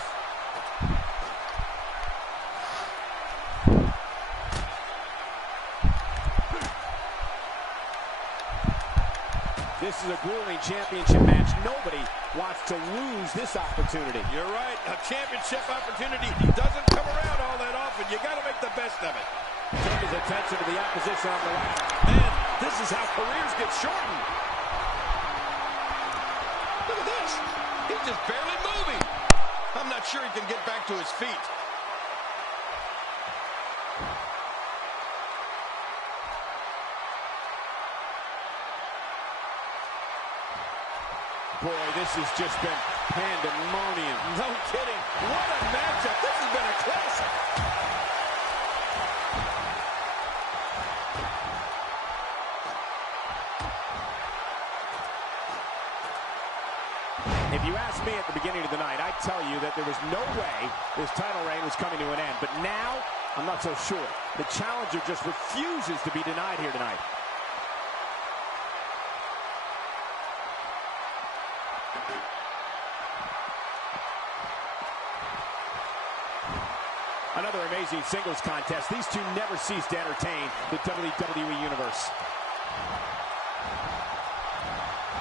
This is a grueling championship match. Nobody wants to lose this opportunity. You're right. A championship opportunity doesn't come around all that often. You got to make the best of it. Turn his attention to the opposition on the ladder. Man, this is how careers get shortened. Look at this. He's just barely moving. I'm not sure he can get back to his feet. Boy, this has just been pandemonium. No kidding. What a matchup. This has been a classic. If you asked me at the beginning of the night, I'd tell you that there was no way this title reign was coming to an end. But now, I'm not so sure. The challenger just refuses to be denied here tonight. Another amazing singles contest. These two never cease to entertain the WWE Universe.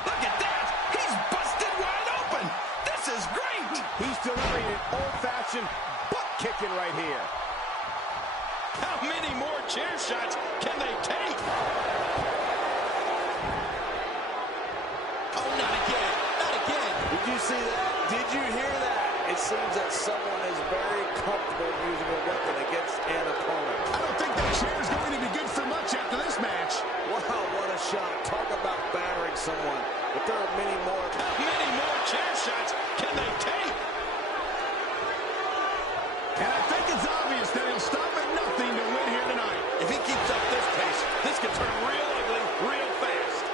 Look at that! He's busted wide open! This is great! He's delivering an old-fashioned butt-kicking right here. How many more chair shots can they take? Oh, not again! Not again! Did you see that? Did you hear that? It seems that someone is very comfortable using a weapon against an opponent. I don't think that chair is going to be good for much after this match. Wow, what a shot. Talk about battering someone. But there are many more. How many more chair shots can they take? And I think it's obvious that he'll stop at nothing to win here tonight. If he keeps up this pace, this could turn real ugly real fast.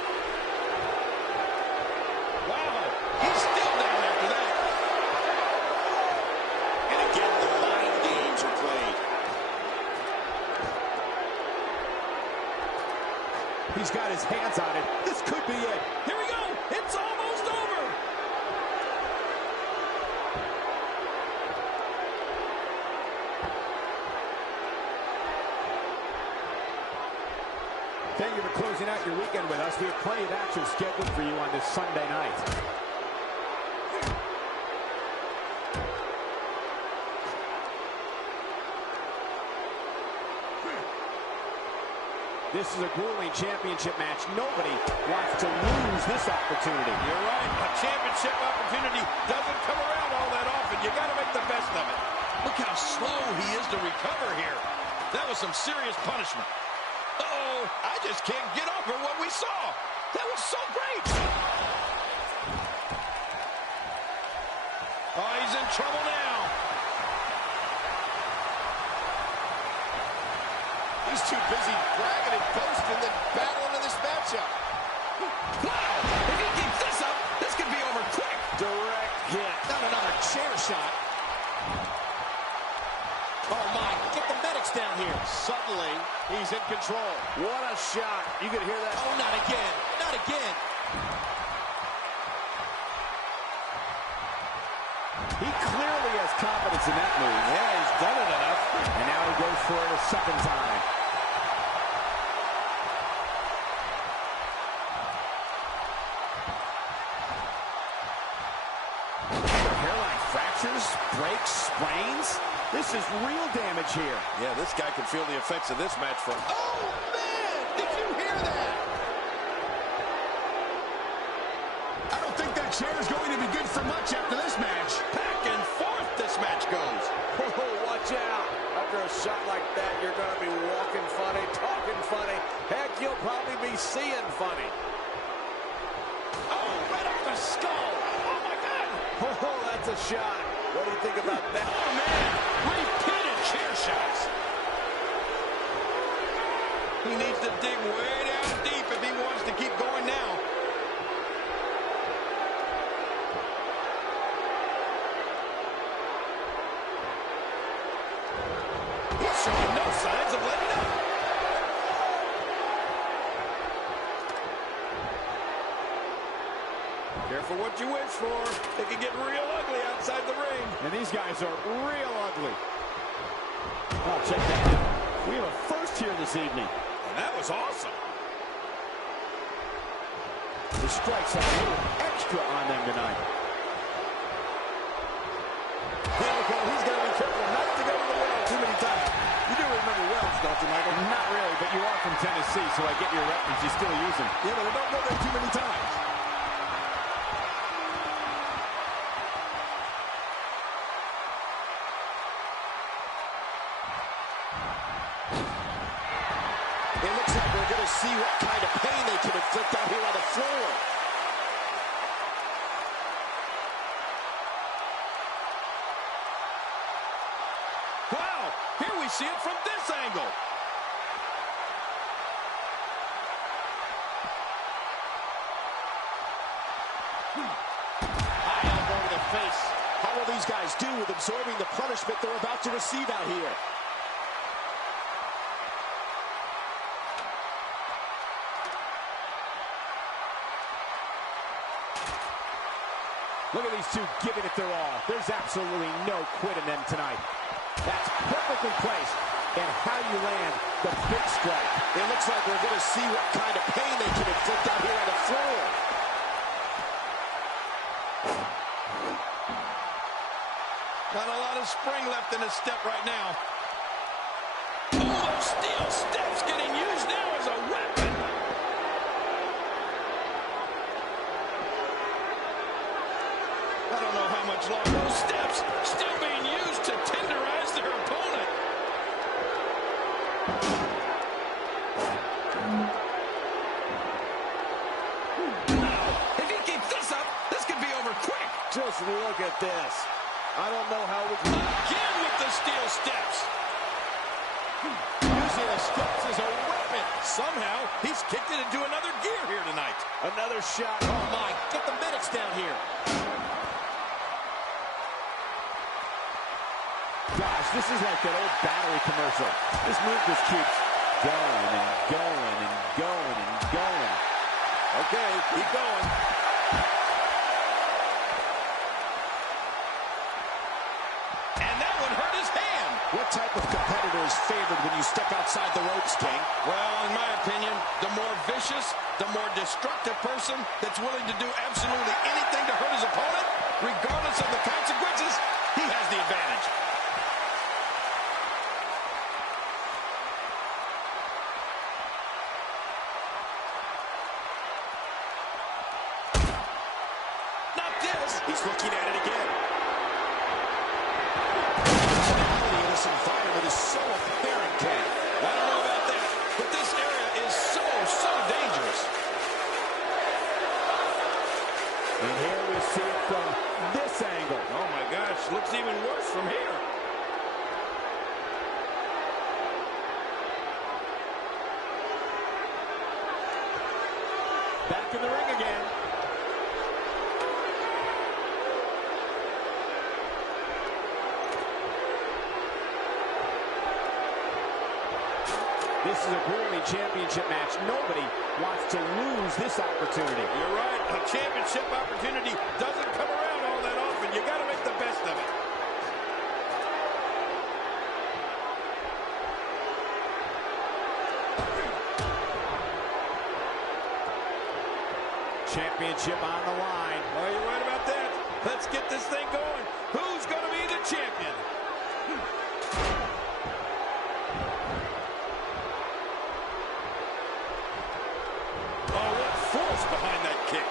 Wow, he's still down after that. And again, the mind games are played. He's got his hands on it. This could be it. Here we go. It's almost over. Thank you for closing out your weekend with us. We have plenty of action scheduled for you on this Sunday night. This is a grueling championship match. Nobody wants to lose this opportunity. You're right. A championship opportunity doesn't come around all that often. You got to make the best of it. Look how slow he is to recover here. That was some serious punishment. Uh-oh, I just can't get over what we saw. That was so great. Oh, he's in trouble now. He's too busy bragging and boasting than battling in this matchup. Wow, if he keeps this up, this could be over quick. Direct hit. Not another chair shot. Oh, my. Get the medics down here. Suddenly, he's in control. What a shot. You can hear that. Oh, not again. Not again. He clearly has confidence in that move. Yeah, he's done it enough. And now he goes for it a second time. Hairline fractures, breaks, sprains. This is real damage here. Yeah, this guy can feel the effects of this match from... Oh, man! Did you hear that? I don't think that chair is going to be good for much after this match. Back and forth this match goes. Oh, watch out. After a shot like that, you're going to be walking funny, talking funny. Heck, you'll probably be seeing funny. Oh, right off the skull. Oh, my God. Oh, that's a shot. What do you think about that? Oh, man. Repeated chair shots. He needs to dig way down deep if he wants to keep going now. He's showing no signs of letting up. Careful what you wish for. It can get real ugly outside the ring. And these guys are real ugly. Oh, check that out. We have a first here this evening. And that was awesome. The strikes have a little extra on them tonight. He's got to be careful not to go to the well too many times. You do remember wells, don't you, Michael? Not really, but you are from Tennessee, so I get your reference. You still use them. Yeah, but I don't go there too many times. It looks like we're going to see what kind of pain they can inflict out here on the floor. Wow, here we see it from this angle. High elbow to the face. How will these guys do with absorbing the punishment they're about to receive out here? Look at these two giving it their all. There's absolutely no quit in them tonight. That's perfectly placed. And how you land the big strike. It looks like we're going to see what kind of pain they can inflict out here on the floor. Not a lot of spring left in his step right now. Oh, those steel steps getting used now as a weapon. I don't know how much longer. Those steps still being used to tenderize their opponent. If he keeps this up, this could be over quick. Just look at this. I don't know how we can... Again with the steel steps. Using the steps as a weapon. Somehow, he's kicked it into another gear here tonight. Another shot. Oh, my. Get the medics down here. Gosh, this is like that old battery commercial. This move just keeps going and going and going and going. Okay, keep going. And that one hurt his hand. What type of competitor is favored when you step outside the ropes, King? Well, in my opinion, the more vicious, the more destructive person that's willing to do absolutely anything to hurt his opponent, regardless of the consequences, he has the advantage. Not this. He's looking at it again. The personality of this environment is so apparent, Ken. I don't know about that, but this area is so dangerous. And here we see it from this angle. Oh my gosh, looks even worse from here. Back in the ring again. This is a grueling championship match. Nobody wants to lose this opportunity. You're right. A championship opportunity doesn't come around all that often. You got to make the best of it. Championship on the line. Oh, you're right about that. Let's get this thing going. Who's going to be the champion? Oh, what force behind that kick.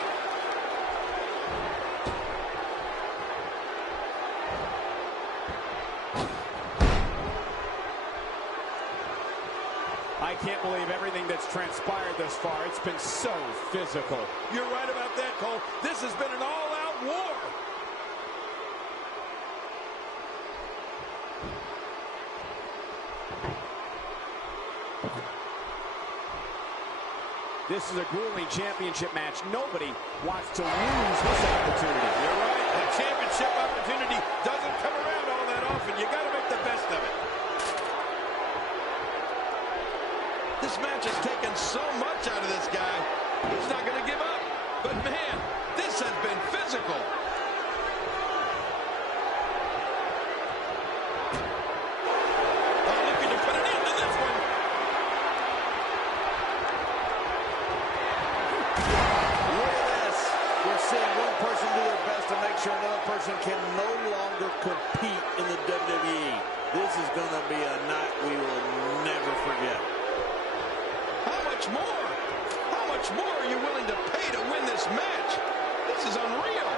I can't believe everything that's transpired thus far. It's been so physical. You're right about that, Cole. This has been an all-out war. This is a grueling championship match. Nobody wants to lose this opportunity. You're right. A championship opportunity doesn't come around all that often. You got to make the best of it. This match has taken so much out of this guy. He's not going to give up. But, man, this has been physical. Oh, looking to put an end to this one. Look at this. We're seeing one person do their best to make sure another person can no longer compete in the WWE. This is going to be a night we will never forget. How much more? How much more are you willing to pay to win this match? This is unreal.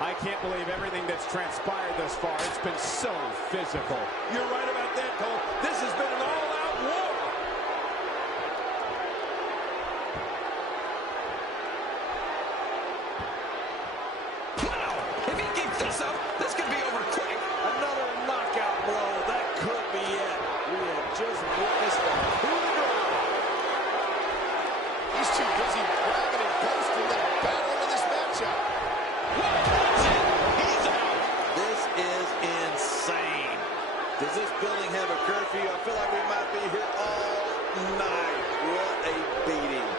I can't believe everything that's transpired thus far. It's been so physical. You're right about that, Cole. This has been an all-out war. Wow! If he keeps this up, this could be over quick. Another knockout blow. That could be it. We have just witnessed a coup de grace. He's too busy bragging and boasting than battling in this matchup. What? That's it. He's out. This is insane. Does this building have a curfew? I feel like we might be here all night. What a beating.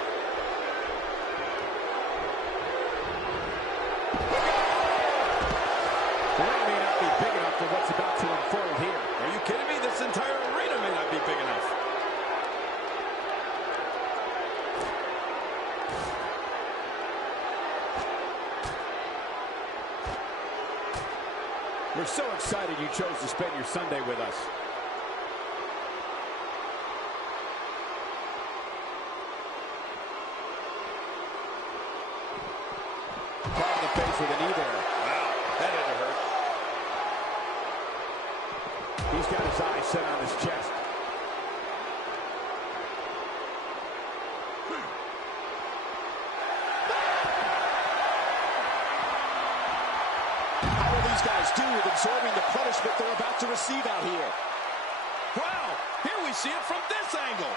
The ring may not be big enough for what's about to unfold here. Are you kidding me? This entire arena may not be big enough. We're so excited you chose to spend your Sunday with us. Caught in the face with a knee there. Wow, that had to hurt. He's got his eyes set on his chest. to receive out here. Wow, here we see it from this angle.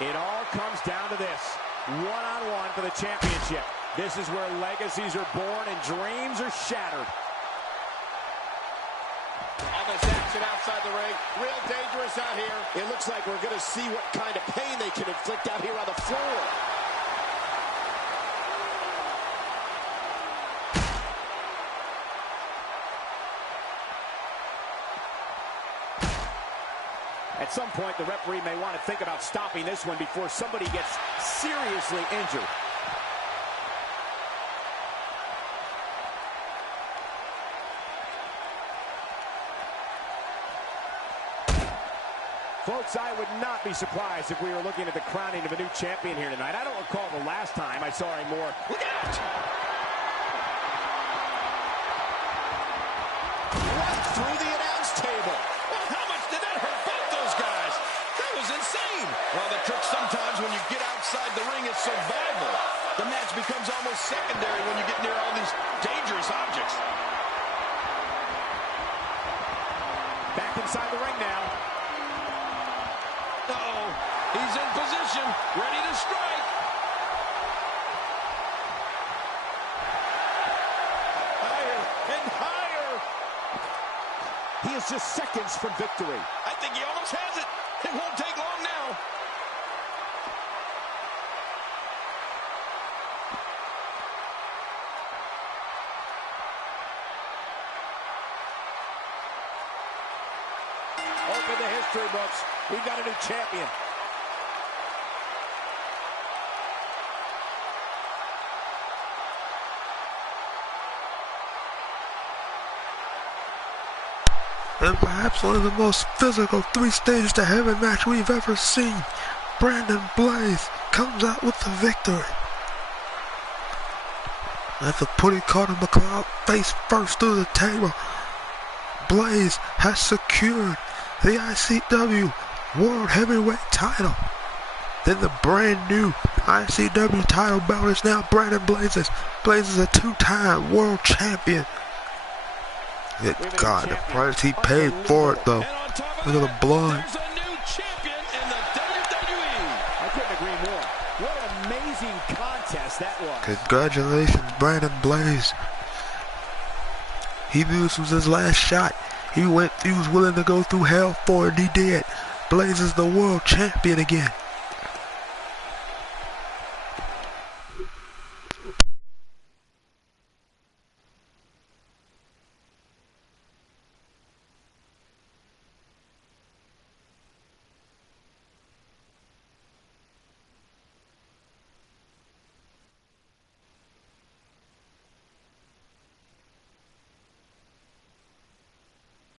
It all comes down to this. One-on-one for the championship. This is where legacies are born and dreams are shattered. All this action outside the ring. Real dangerous out here. It looks like we're going to see what kind of pain they can inflict out here on the floor. At some point, the referee may want to think about stopping this one before somebody gets seriously injured. Folks, I would not be surprised if we were looking at the crowning of a new champion here tonight. I don't recall the last time I saw a more... Look out! Right through the announce table. Well, how much did that hurt both those guys? That was insane. Well, the trick sometimes when you get outside the ring is survival. The match becomes almost secondary when you get near all these dangerous objects. Back inside the ring now. Uh-oh. He's in position, ready to strike. Higher and higher. He is just seconds from victory. I think he almost has it. It won't take long now. Open the history books. We've got a new champion. And perhaps one of the most physical 3 stages to heaven match we've ever seen. Brandon Blaze comes out with the victory. After putting Carter McLeod face first through the table, Blaze has secured the ICW World Heavyweight title. Then the brand new ICW title belt is now Brandon Blaze's. Blaze is a 2-time world champion. Good God, the price he paid for it though. Look at the blood. There's a new champion in the WWE. I couldn't agree more. What an amazing contest that was. Congratulations, Brandon Blaze. He knew this was his last shot. He was willing to go through hell for it, and he did. Blaze is the world champion again.